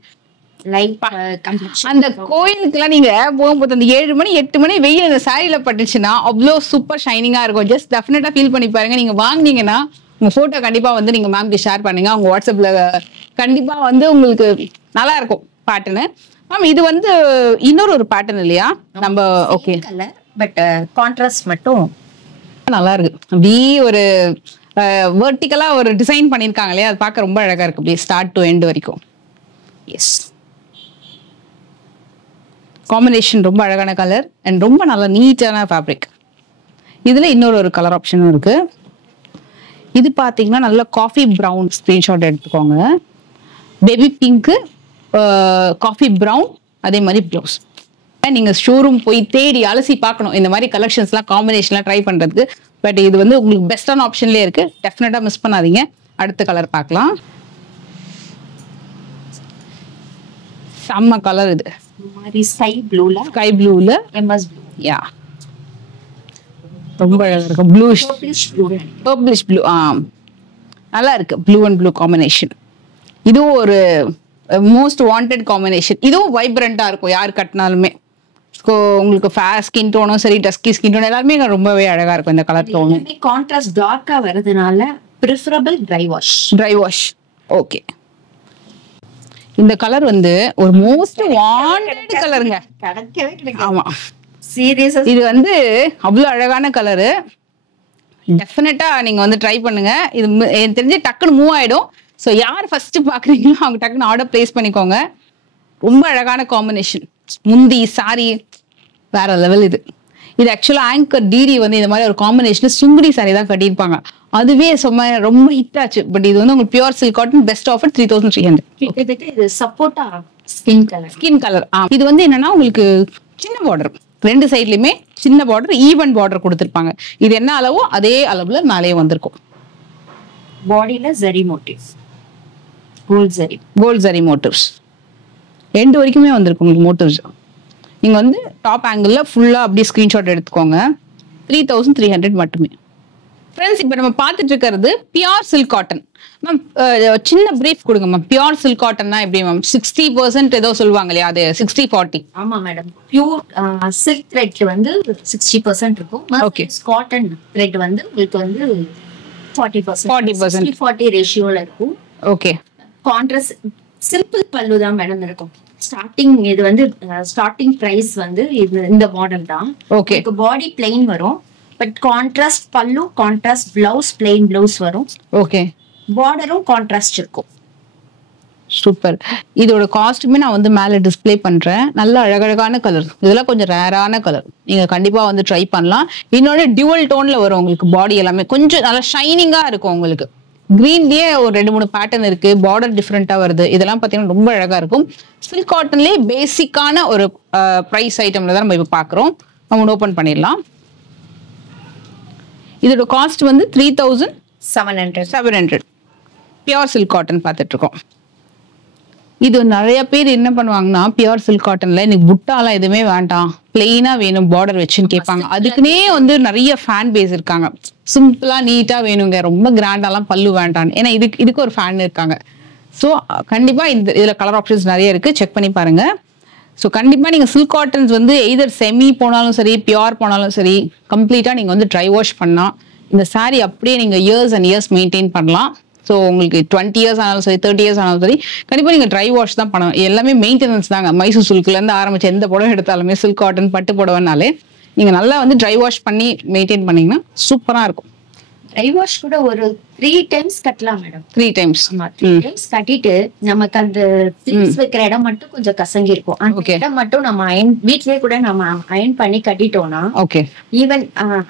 அந்த கோயிலுக்குலாம் நீங்க போகும்போது அந்த 7 மணி 8 மணி வெயில் அந்த சாரியில பட்டுச்சுன்னா அவ்வளோ சூப்பர் ஷைனிங்கா இருக்கும். ஜஸ்ட் டெஃபினட்டா ஃபீல் பண்ணி பாருங்க. நீங்க வாங்கினீங்கன்னா உங்க போட்டோ கண்டிப்பா வந்து நீங்க மேம்க்கு ஷேர் பண்ணுங்க. அவங்க வாட்ஸ்அப்ல கண்டிப்பா வந்து உங்களுக்கு நல்லா இருக்கும் பேட்டர்னு. மேம் இது வந்து இன்னொரு ஒரு பேட்டர்ன் இல்லையா நம்ம? ஓகே, பட் கான்ட்ராஸ்ட் மட்டும் நல்லா இருக்கு. அப்படியே ஒரு வெர்டிகலா ஒரு டிசைன் பண்ணிருக்காங்க இல்லையா, அது பார்க்க ரொம்ப அழகா இருக்கு. அப்படியே ஸ்டார்ட் டு எண்ட் வரைக்கும். எஸ், காம்பினேஷன் ரொம்ப அழகான கலர் அண்ட் ரொம்ப நல்ல நீட்டான ஃபேப்ரிக். இதுல இன்னொரு ஒரு கலர் ஆப்ஷனும் இருக்கு. இது பாத்தீங்கன்னா நல்ல காஃபி ப்ரௌன். ஸ்கிரீன்ஷாட் எடுத்துக்கோங்க. பேபி பிங்க், காஃபி ப்ரௌன், அதே மாதிரி ப்ளவுஸ். நீங்க ஷோரூம் போய் தேடி அலசி பார்க்கணும் இந்த மாதிரி கலெக்ஷன்ஸ்லாம் காம்பினேஷன்லாம் ட்ரை பண்றதுக்கு. பட் இது வந்து உங்களுக்கு பெஸ்டான ஆப்ஷன்லேயே இருக்கு. டெஃபினட்டா மிஸ் பண்ணாதீங்க. அடுத்த கலர் பார்க்கலாம். செம்ம கலர் இது. ஸ்கை ப்ளூல எம்எஸ் ப்ளூ. யா, ரொம்ப அழகா இருக்கு. Bluish purplish blue. நல்லா இருக்கு. Blue and blue combination. இதுவும் ஒரு மோஸ்ட் வாண்டட் காம்பினேஷன். இதுவும் வைப்ரண்டா இருக்கும் யார் கட்டினாலுமே. உங்களுக்கு ஃபேர் ஸ்கின் டோனும் சரி, டஸ்கி ஸ்கின் டோன் எல்லாருமே ரொம்பவே அழகா இருக்கும் இந்த கலர் டோன். கான்ட்ராஸ்ட் டார்க்கா வரதுனால பிரெஃபரபிள் ட்ரை வாஷ். ஓகே, இந்த கலர் வந்து ஒரு மோஸ்ட் வாண்டட் கலருங்க. ஆமா, சீரியஸா இது வந்து அவ்வளவு அழகான கலரு. டெஃபினட்டா நீங்க வந்து ட்ரை பண்ணுங்க. இது எனக்கு தெரிஞ்சு டக்குன்னு மூவ் ஆயிடும். ஸோ யார் ஃபர்ஸ்ட் பாக்குறீங்களோ அவங்க டக்குன்னு ஆர்டர் பிளேஸ் பண்ணிக்கோங்க. ரொம்ப அழகான காம்பினேஷன். முந்தி சாரி வேற லெவல். இது ஆக்சுவலா ஆங்கர் டிடி வந்து இந்த மாதிரி ஒரு காம்பினேஷன் சுங்குடி சாரி தான் கட்டியிருப்பாங்க. அதுவே ரொம்ப ஹிட் ஆச்சு. பட் இது வந்து உங்களுக்கு pure silk cotton best offer 3300. இது சப்போட்டா ஸ்கின் கலர். இது வந்து என்னன்னா உங்களுக்கு சின்ன பார்டர், ரெண்டு சைட்லயுமே சின்ன பார்டர், ஈவன் பார்டர் கொடுத்துருப்பாங்க. இது என்ன அளவோ அதே அளவுல மேலேயே வந்திருக்கும். பாடியில zari motif, gold zari motifs end வரைக்குமே வந்திருக்கும் உங்களுக்கு மோட்டிவ்ஸ். நீங்க வந்து டாப் ஆங்கிள் ஃபுல்லா அப்படியே ஸ்கிரீன்ஷாட் எடுத்துக்கோங்க. 3300 மட்டுமே. ஃப்ரெண்ட்ஸ், இப்போ நம்ம பார்த்துட்டு இருக்கிறது பியூர் சில்க் காட்டன். மேம் சின்ன பிரீஃப் கொடுங்க மேம். பியூர் சில்க் காட்டன்னா எப்படி மேம்? 60% ஏதோ சொல்லுவாங்க இல்லையா, அது 60-40? ஆமா மேடம், பியூர் சில்க் த்ரெட் வந்து 60% இருக்கும். ஓகே, காட்டன் த்ரெட் வந்து உங்களுக்கு வந்து 40% 40 ரேஷியோல இருக்கும். ஓகே, கான்ட்ராஸ்ட் சிம்பிள் பல்லு தான் மேடம் இருக்கும். ஸ்டார்டிங் இது வந்து ஸ்டார்டிங் பிரைஸ் வந்து இந்த மாடல் தான். ஓகே, பாடி பிளெயின் வரும். பட் கான்ட்ராஸ்ட் பல்லு, கான்ட்ராஸ்ட் பிளவுஸ், பிளெயின் பிளவுஸ் வரும். ஓகே, பார்டரும் கான்ட்ராஸ்ட் இருக்கும். சூப்பர். இதோட காஸ்ட்டுமே நான் வந்து மேல டிஸ்பிளே பண்றேன். நல்ல அழகழகான கலர். இதெல்லாம் கொஞ்சம் ரேரான கலர். நீங்க கண்டிப்பா வந்து ட்ரை பண்ணலாம். இன்னொரு டியூவல் டோன்ல வரும் உங்களுக்கு. பாடி எல்லாமே கொஞ்சம் நல்லா ஷைனிங்கா இருக்கும் உங்களுக்கு. கிரீன்லயே ஒரு 2-3 பேட்டர்ன் இருக்கு. பார்டர் டிஃப்ரெண்டா வருது. இதெல்லாம் பாத்தீங்கன்னா ரொம்ப அழகா இருக்கும். சில்க் காட்டன்லயே பேசிக்கான ஒரு பிரைஸ் ஐட்டம்ல தான் நம்ம இப்ப பாக்குறோம். நம்ம ஓபன் பண்ணிடலாம். இதோட காஸ்ட் வந்து 3700 பியூர் சில்க் காட்டன் பார்த்துட்டு இருக்கோம். இது நிறைய பேர் என்ன பண்ணுவாங்கன்னா, பியூர் சில்க் காட்டன்ல எனக்கு புட்டாலாம் எதுவுமே வேண்டாம், பிளெயினா வேணும் பார்டர் வச்சுன்னு கேட்பாங்க. அதுக்குன்னே வந்து நிறைய ஃபேன் பேஸ் இருக்காங்க. சிம்பிளா நீட்டா வேணுங்க, ரொம்ப கிராண்டாலாம் பல்லு வேண்டாம். ஏன்னா இதுக்கு ஒரு ஃபேன் இருக்காங்க. ஸோ கண்டிப்பா இதுல கலர் ஆப்ஷன்ஸ் நிறைய இருக்கு, செக் பண்ணி பாருங்க. ஸோ கண்டிப்பா நீங்க சில்க் காட்டன்ஸ் வந்து எய்தர் செமி போனாலும் சரி, பியூர் போனாலும் சரி, கம்ப்ளீட்டா நீங்க வந்து ட்ரை வாஷ் பண்ணா இந்த சாரி அப்படியே நீங்க இயர்ஸ் அண்ட் இயர்ஸ் மெயின்டைன் பண்ணலாம். ஸோ உங்களுக்கு 20 இயர்ஸ் ஆனாலும் சரி, 30 இயர்ஸ் ஆனாலும் சரி, கண்டிப்பா நீங்க ட்ரை வாஷ் தான் பண்ணணும். எல்லாமே மெயின்டெனன்ஸ் தாங்க. மைசூர் சில்க்ல இருந்து ஆரம்பிச்சு எந்த புடவை எடுத்தாலுமே, சில்க் காட்டன் பட்டு புடவைனாலே நீங்க நல்லா வந்து ட்ரை வாஷ் பண்ணி மெயின்டைன் பண்ணீங்கன்னா சூப்பரா இருக்கும். ட்ரை வாஷ் கூட ஒரு 3 டைம்ஸ் கட்டலாம் மேடம். 3 டைம்ஸ். ஆமா 3 டைம்ஸ் கட்டிட்டு நமக்கு அந்த ஸ்லிப்ஸ் வைக்கிற இடம் மட்டும் கொஞ்சம் கசங்கி இருக்கும். அந்த இடம் மட்டும் நம்ம அயன் வீட்லயே கூட நம்ம அயன் பண்ணி கட்டிட்டோம்னா ஓகே ஈவன்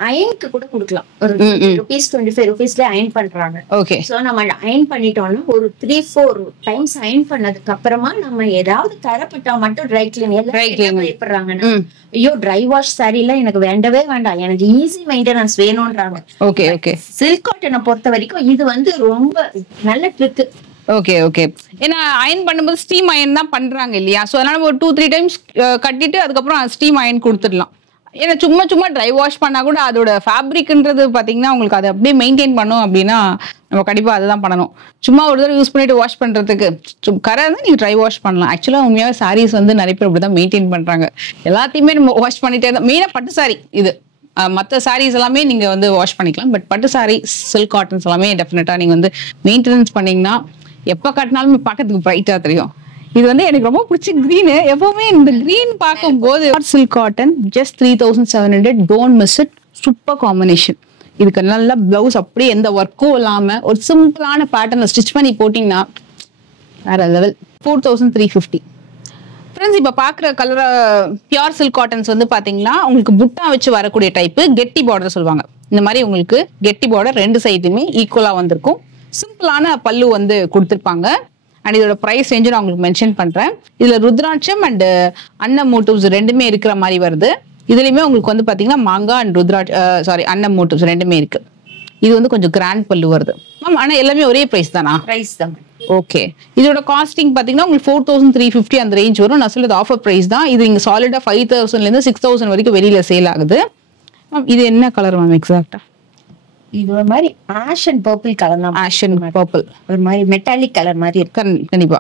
அயனுக்கு கூட கொடுக்கலாம். ஒரு ₹25 அயன் பண்றாங்க. ஓகே. சோ நம்ம அயன் பண்ணிட்டோம்னா ஒரு 3-4 டைம்ஸ் அயன் பண்ணதுக்கு அப்புறமா நம்ம ஏதாவது கரைப்பட்டா மட்டும் ட்ரை கிளீன் எல்லாம் பயப்படுறாங்கன்னா ஐயோ ட்ரை வாஷ் சாரி எல்லாம் எனக்கு வேண்டவே வேண்டாம், எனக்கு ஈஸி மெயின்டெனன்ஸ் வேணும்ன்றாங்க. Okay okay. சில்க் காட்டனை பொறுத்த வரைக்கும் இது வந்து ரொம்ப நல்ல ட்ரிக். Okay okay. ஏன்னா அயன் பண்ணும்போது ஸ்டீம் அயன் தான் பண்றாங்க இல்லையா, சோ அதனால ஒரு 2-3 டைம்ஸ் கட்டிட்டு அதுக்கப்புறம் ஸ்டீம் அயன் கொடுத்துடலாம். ஏன்னா சும்மா சும்மா ட்ரை வாஷ் பண்ணா கூட அதோட ஃபேப்ரிக்ன்றது பாத்தீங்கன்னா உங்களுக்கு அதை அப்படியே மெயின்டைன் பண்ணும் அப்படின்னா நம்ம கண்டிப்பா அதுதான் பண்ணணும். சும்மா ஒரு தடவை யூஸ் பண்ணிட்டு வாஷ் பண்றதுக்கு கரை இருந்தா நீங்க ட்ரை வாஷ் பண்ணலாம். ஆக்சுவலா உண்மையாவே சாரீஸ் வந்து நிறைய பேர் அப்படிதான் மெயின்டைன் பண்றாங்க. எல்லாத்தையுமே நம்ம வாஷ் பண்ணிட்டே தான். மெயினா பட்டு சாரி இது, மற்ற சாரீஸ் எல்லாமே நீங்க வந்து வாஷ் பண்ணிக்கலாம். பட் பட்டு சாரி சில்க் காட்டன்ஸ் எல்லாமே டெஃபினட்டா நீங்க வந்து மெயின்டெனன்ஸ் பண்ணீங்கன்னா எப்ப கட்டினாலுமே பார்க்கறதுக்கு பிரைட்டா தெரியும். இது வந்து எனக்கு ரொம்ப பிடிச்ச கிரீன். எப்பவுமே இந்த கிரீன் பார்க்கும்போது silk cotton just 3700. Don't miss it. Super combination. இதுக்கு நல்ல பிளவுஸ் அப்படியே எந்த ஒர்க்கும் இல்லாம ஒரு சிம்பிளான பேட்டர்ன்ல ஸ்டிச் பண்ணி போட்டீங்கன்னா வேற லெவல். 4350. ஃப்ரெண்ட்ஸ் இப்ப பாக்குற கலர் பியூர் சில்க் காட்டன்ஸ் வந்து பாத்தீங்கன்னா உங்களுக்கு புட்டா வச்சு வரக்கூடிய டைப் கெட்டி பார்டர் சொல்லுவாங்க. இந்த மாதிரி உங்களுக்கு கெட்டி பார்டர் ரெண்டு சைடுமே ஈக்குவலா வந்திருக்கும். சிம்பிளான பல்லு வந்து கொடுத்துருப்பாங்க. அண்ட் இதோட பிரைஸ் ரேஞ்சு நான் உங்களுக்கு மென்ஷன் பண்றேன். இதுல ருத்ராட்சம் அண்ட் அன்னம் மோட்டிவ்ஸ் ரெண்டுமே இருக்கிற மாதிரி வருது. இதுலயுமே உங்களுக்கு வந்து பாத்தீங்கன்னா மாங்கா அண்ட் அன்னம் மோட்டிவ்ஸ் ரெண்டுமே இருக்கு. இது வந்து கொஞ்சம் கிராண்ட் பல்லு வருது மேம். ஆனா எல்லாமே ஒரே பிரைஸ் தானா? பிரைஸ் தான். ஓகே. இதோட காஸ்டிங் பாத்தீங்கன்னா உங்களுக்கு 4350 அந்த ரேஞ்ச் வரும். நான் சொல்றது ஆஃபர் பிரைஸ் தான். இது இங்க சாலிடா 5000ல இருந்து 6000 வரைக்கும் வெளியில சேல் ஆகுது. இது என்ன கலர் மேம் எக்ஸாக்ட்டா? இது ஒரு மாதிரி ஆஷ் அண்ட் பர்பிள் கலர் தான். ஆஷ் அண்ட் பர்பிள் ஒரு மாதிரி மெட்டாலிக் கலர் மாதிரி இருக்கு. கண்டிப்பா.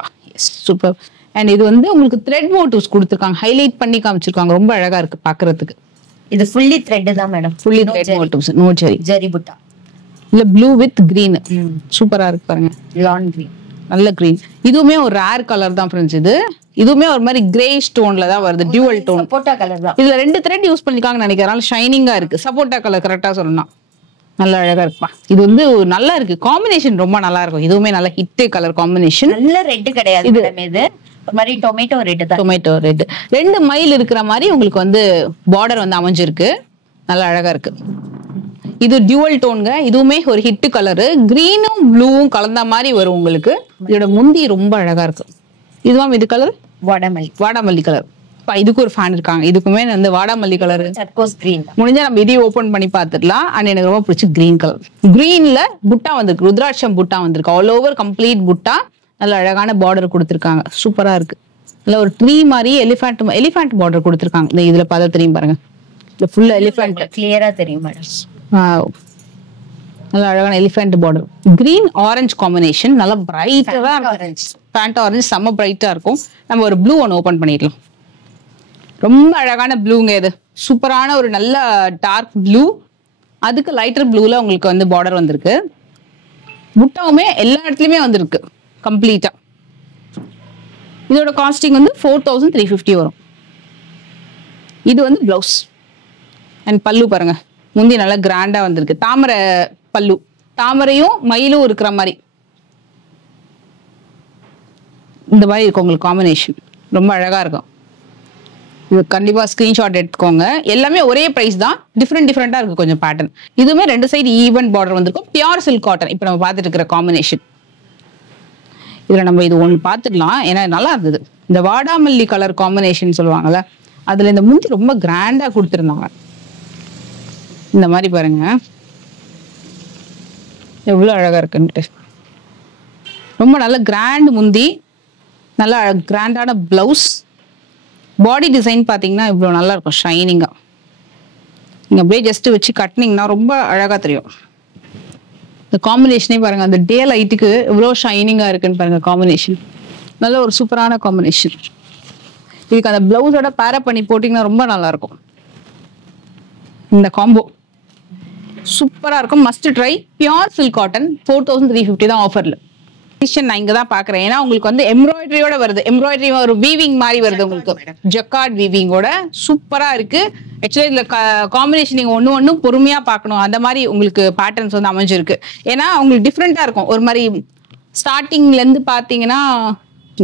சூப்பர். அண்ட் இது வந்து உங்களுக்கு த்ரெட் மோட்டிவ்ஸ் கொடுத்துருக்காங்க. ஹைலைட் பண்ணி காமிச்சிருக்காங்க. ரொம்ப அழகா இருக்கு பாக்குறதுக்கு. இது ஃபுல்லி த்ரெட் தான் madam. Fully thread motifs. No zari butta. இல்ல ப்ளூ வித் கிரீன். சூப்பரா இருக்கு பாருங்க. Lawn green. நல்ல கிரீன். இதுவுமே ஒரு ரேர் கலர் தான் ஃப்ரெண்ட்ஸ். இதுவுமே ஒரு மாதிரி கிரே ஸ்டோன்ல தான் வருது. Dual tone. சப்போட்டா கலர் தான். இதுல 2 த்ரெட் யூஸ் பண்ணிருக்காங்கன்னு நினைக்கிறேன். ஷைனிங்கா இருக்கு. சப்போட்டா கலர் கரெக்டா சொல்லணும். நல்ல அழகா இருக்குப்பா. இது வந்து நல்லா இருக்கு. காம்பினேஷன் ரொம்ப நல்லா இருக்கும். இதுவுமே நல்ல ஹிட் கலர் காம்பினேஷன். நல்ல ரெட் கிடையாது மேடம். இது ஒரு மாதிரி டொமேட்டோ ரெட் தான். Tomato red. 2 மைல் இருக்கிற மாதிரி உங்களுக்கு வந்து பார்டர் வந்து அமைஞ்சிருக்கு. நல்ல அழகா இருக்கு. இது டியூவல் டோன்ங்க. இதுவுமே ஒரு ஹிட் கலரு. கிரீனும் ப்ளூவும் கலந்த மாதிரி வரும் உங்களுக்கு. இதோட முந்தி ரொம்ப அழகா இருக்கு. இதுவும் இது கலர் வாடாமல்லி கலர். இதுக்கு ஒரு ஃபேன் இருக்காங்க. இதுக்குமே வந்து வாடாமல்லி கலர் முடிஞ்சா நம்ம இதையும் ஓபன் பண்ணி பாத்துடலாம். அண்ட் எனக்கு ரொம்ப பிடிச்ச கிரீன் கலர். கிரீன்ல புட்டா வந்திருக்கு. ருத்ராட்சம் புட்டா வந்திருக்கு. ஆல் ஓவர் கம்ப்ளீட் புட்டா. நல்ல அழகான பார்டர் கொடுத்துருக்காங்க. சூப்பரா இருக்கு. இல்ல ஒரு ட்ரீ மாதிரி எலிஃபண்ட் பார்டர் கொடுத்துருக்காங்க. இதுல பார்த்தா தெரியும் பாருங்க. இந்த ஃபுல் எலிஃபண்ட் கிளியரா தெரியும் மேடம். நல்ல அழகான elephant border. Green orange combination. நல்லா பிரைட்டா ஆரஞ்சு. ஃபேண்டா ஆரஞ்சு செம்ம பிரைட்டா இருக்கும். நம்ம ஒரு ப்ளூ ஒன்று ஓபன் பண்ணிடலாம். ரொம்ப அழகான ப்ளூங்க. இது சூப்பரான ஒரு நல்ல டார்க் ப்ளூ. அதுக்கு லைட்டர் ப்ளூல உங்களுக்கு வந்து பார்டர் வந்திருக்கு. புட்டாவுமே எல்லா இடத்துலயுமே வந்திருக்கு கம்ப்ளீட்டா. இதோட காஸ்டிங் வந்து 4350 வரும். இது வந்து பிளவுஸ் அண்ட் பல்லு பாருங்க. முந்தி நல்லா கிராண்டா வந்திருக்கு. தாமரை பல்லு. தாமரையும் மயிலும் இருக்கிற மாதிரி இந்த மாதிரி இருக்கும் உங்களுக்கு காம்பினேஷன். ரொம்ப அழகா இருக்கும். இது கண்டிப்பா ஸ்கிரீன்ஷாட் எடுத்துக்கோங்க. எல்லாமே ஒரே பிரைஸ் தான். டிஃப்ரெண்டா இருக்கு கொஞ்சம் பேட்டர்ன். இதுவுமே 2 சைடு ஈவன் பார்டர் வந்திருக்கும். பியூர் சில்க் காட்டன் இப்ப நம்ம பார்த்துட்டு இருக்கிற காம்பினேஷன். இதுல நம்ம இது ஒண்ணு பார்த்துக்கலாம். ஏன்னா நல்லா இருந்தது. இந்த வாடாமல்லி கலர் காம்பினேஷன் சொல்லுவாங்கல்ல, அதுல இந்த முந்தி ரொம்ப கிராண்டா கொடுத்துருந்தாங்க. இந்த மாதிரி பாருங்க எவ்வளவு அழகா இருக்குன்ட்டு. ரொம்ப நல்ல கிராண்ட் முந்தி. நல்ல கிராண்டான பிளவுஸ். பாடி டிசைன் பாத்தீங்கன்னா இவ்வளவு நல்லா இருக்கும். ஷைனிங்கா நீங்க அப்படியே ஜஸ்ட் வச்சு கட்டினீங்கன்னா ரொம்ப அழகா தெரியும். இந்த காம்பினேஷனே பாருங்க. அந்த டே லைட்டுக்கு இவ்வளவு ஷைனிங்கா இருக்குன்னு பாருங்க. காம்பினேஷன் நல்ல ஒரு சூப்பரான காம்பினேஷன். இதுக்கு அந்த பிளவுஸோட பேரப் பண்ணி போட்டீங்கன்னா ரொம்ப நல்லா இருக்கும். இந்த காம்போ சூப்பரா இருக்கும். Must try. Pure silk cotton 4350 தான் ஆஃபர்ல. நான் இங்க தான் பாக்குறேன். ஏன்னா உங்களுக்கு வந்து எம்ப்ராய்டரியோட வருது. எம்ப்ராய்டரி ஒரு வீவிங் மாதிரி வருது உங்களுக்கு. ஜக்கார்ட் வீவிங்கோட சூப்பரா இருக்கு. ஆக்சுவலி இதுல காம்பினேஷன் நீங்க ஒண்ணும் பொறுமையா பார்க்கணும். அந்த மாதிரி உங்களுக்கு பேட்டர்ன்ஸ் வந்து அமைஞ்சிருக்கு. ஏன்னா உங்களுக்கு டிஃப்ரெண்டா இருக்கும். ஒரு மாதிரி ஸ்டார்டிங்ல இருந்து பாத்தீங்கன்னா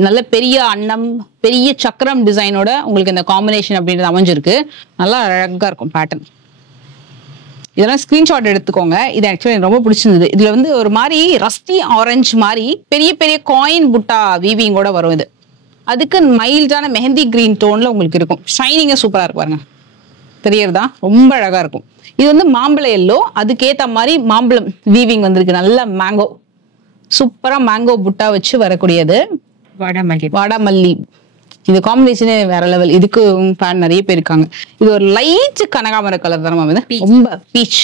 நல்ல பெரிய அன்னம், பெரிய சக்கரம் டிசைனோட உங்களுக்கு இந்த காம்பினேஷன் அப்படின்றது அமைஞ்சிருக்கு. நல்லா அழகா இருக்கும் பேட்டர்ன். இதெல்லாம் ஸ்கிரீன்ஷாட் எடுத்துக்கோங்க. இது ஆக்சுவலி எனக்கு ரொம்ப பிடிச்சிருந்தது. இதுல வந்து ஒரு மாதிரி ரஸ்டி ஆரஞ்சு மாதிரி பெரிய பெரிய காயின் புட்டா வீவிங்கோட வரும். இது அதுக்கு மைல்டான மெஹந்தி கிரீன் டோன்ல உங்களுக்கு இருக்கும். ஷைனிங்கா சூப்பரா இருக்கு பாருங்க, தெரியறதா? ரொம்ப அழகா இருக்கும். இது வந்து மாம்பழ எல்லோ, அதுக்கேத்த மாதிரி மாம்பழம் வீவிங் வந்திருக்கு. நல்ல மேங்கோ, சூப்பரா மேங்கோ புட்டா வச்சு வரக்கூடியது. வாடாமல்லி இது காம்பினேஷனே வேற லெவல். இதுக்கு ஃபேன் நிறைய பேர் இருக்காங்க. இது ஒரு லைட் கனகாமர கலர் தானே, ரொம்ப பீச்,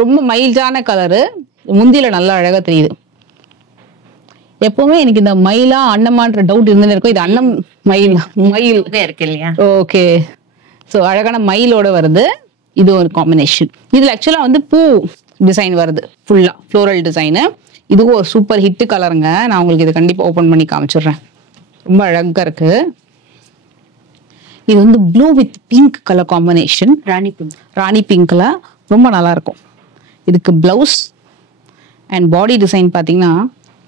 ரொம்ப மைல்டான கலரு. முந்தியில நல்லா அழகா தெரியுது. எப்பவுமே எனக்கு இந்த மயிலா அன்னமான்ற டவுட் இருந்துன்னு இருக்கும். இது அன்னம் மயில் இருக்கு இல்லையா? ஓகே. ஸோ அழகான மயிலோட வருது. இது ஒரு காம்பினேஷன். இதுல ஆக்சுவலா வந்து பூ டிசைன் வருது, ஃபுல்லா ஃப்ளோரல் டிசைனு. இதுவும் ஒரு சூப்பர் ஹிட் கலருங்க. நான் உங்களுக்கு இதை கண்டிப்பா ஓபன் பண்ணி காமிச்சிடுறேன். ரொம்ப அழகா இருக்கு. இது வந்து blue with pink colour combination. ராணி பிங்க்ல ரொம்ப நல்லா இருக்கும். இதுக்கு பிளவுஸ் அண்ட் பாடி டிசைன் பாத்தீங்கன்னா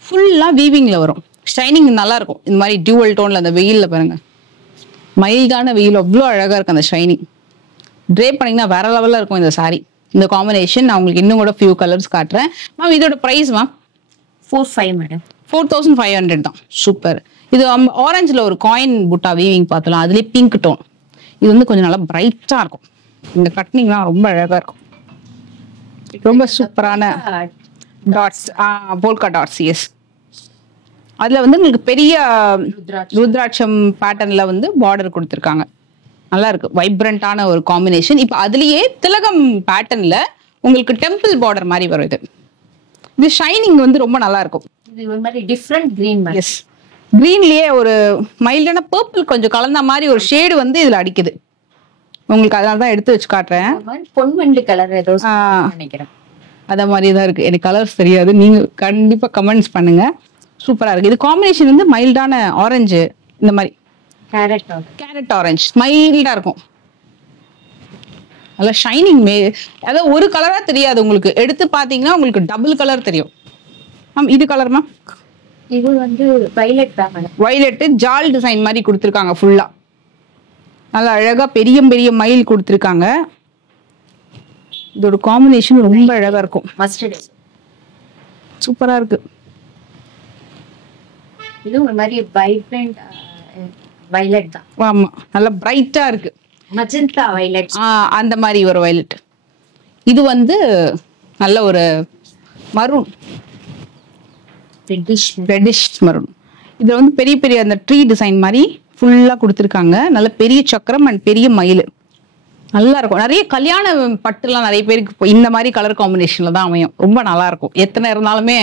ஃபுல்லா வீவிங்ல வரும். ஷைனிங் நல்லா இருக்கும். இந்த மாதிரி டியூவல் டோன்ல அந்த வெயில்ல பாருங்க, மைல்டான வெயில் அவ்வளோ அழகா இருக்கு. அந்த ஷைனிங் ட்ரே பண்ணீங்கன்னா வேற லெவல்ல இருக்கும் இந்த சாரி. இந்த காம்பினேஷன் நான் உங்களுக்கு இன்னும் கூட ஃபியூ கலர்ஸ் காட்டுறேன். மேம் இதோட பிரைஸ் மேம் 45 மேடம். 4500 தான். சூப்பர். இது ஆரஞ்சுல ஒரு காயின் புட்டா வீவிங் பார்த்தலாம். அதுலயே பிங்க் டோன். இது வந்து கொஞ்சம் நல்லா பிரைட்டா இருக்கும். இந்த கட்னிங்லாம் ரொம்ப அழகா இருக்கும். ரொம்ப சூப்பரான டாட்ஸ், போல்கா டாட்ஸ். எஸ், அதுல வந்து உங்களுக்கு பெரிய ருத்ராட்சம் பேட்டர்ன்ல வந்து பார்டர் கொடுத்துருக்காங்க. நல்லா இருக்கு, வைப்ரண்டான ஒரு காம்பினேஷன். இப்ப அதுலயே திலகம் பேட்டர்ன்ல உங்களுக்கு டெம்பிள் பார்டர் மாதிரி வரும். இது ஷைனிங் வந்து ரொம்ப நல்லா இருக்கும். இது ஒரு மாதிரி டிஃபரண்ட் கிரீன் மாதிரி. எஸ், கிரீன்லயே ஒரு மைல்டான பர்பிள் கொஞ்சம் கலந்த மாதிரி ஒரு ஷேடு வந்து இதுல அடிக்குது உங்களுக்கு. அதனால தான் எடுத்து வச்சு காட்டுறேன். பொன்வண்டு கலர் ஏதோ நினைக்கிறேன். அத மாதிரி தான் இருக்கு. எனக்கு கலர்ஸ் தெரியாது, நீங்க கண்டிப்பா கமெண்ட்ஸ் பண்ணுங்க. சூப்பரா இருக்கு. இது காம்பினேஷன் வந்து மைல்டான ஆரஞ்சு, இந்த மாதிரி கேரட் ஆரஞ்சு மைல்டா இருக்கும். நல்ல ஷைனிங். அதாவது ஒரு கலரா தெரியாது உங்களுக்கு. எடுத்து பாத்தீங்கன்னா உங்களுக்கு டபுள் கலர் தெரியும். மேம் இது கலர் மேம்? இது வந்து வயலட் தான் மேடம். வயலட் ஜால் டிசைன் மாதிரி கொடுத்துருக்காங்க ஃபுல்லா. நல்லா அழகா பெரிய பெரிய மயில் கொடுத்துருக்காங்க. இதோட காம்பினேஷன் ரொம்ப அழகா இருக்கும். மஸ்டர்ட் சூப்பரா இருக்கு. இது ஒரு மாதிரி வைப்ரண்ட் வயலட் தான். ஆமா, நல்லா பிரைட்டா இருக்கு. மஜந்தா வயலட், அந்த மாதிரி ஒரு வயலட். இது வந்து நல்ல ஒரு மரூன், ரெட்டிஷ் மரூன். இதுல வந்து பெரிய பெரிய அந்த ட்ரீ டிசைன் மாதிரி ஃபுல்லா கொடுத்துருக்காங்க. நல்ல பெரிய சக்கரம் அண்ட் பெரிய மயில். நல்லா இருக்கும். நிறைய கல்யாண பட்டுலாம் நிறைய பேருக்கு இந்த மாதிரி கலர் காம்பினேஷன்ல தான் அமையும். ரொம்ப நல்லா இருக்கும். எத்தனை இருந்தாலுமே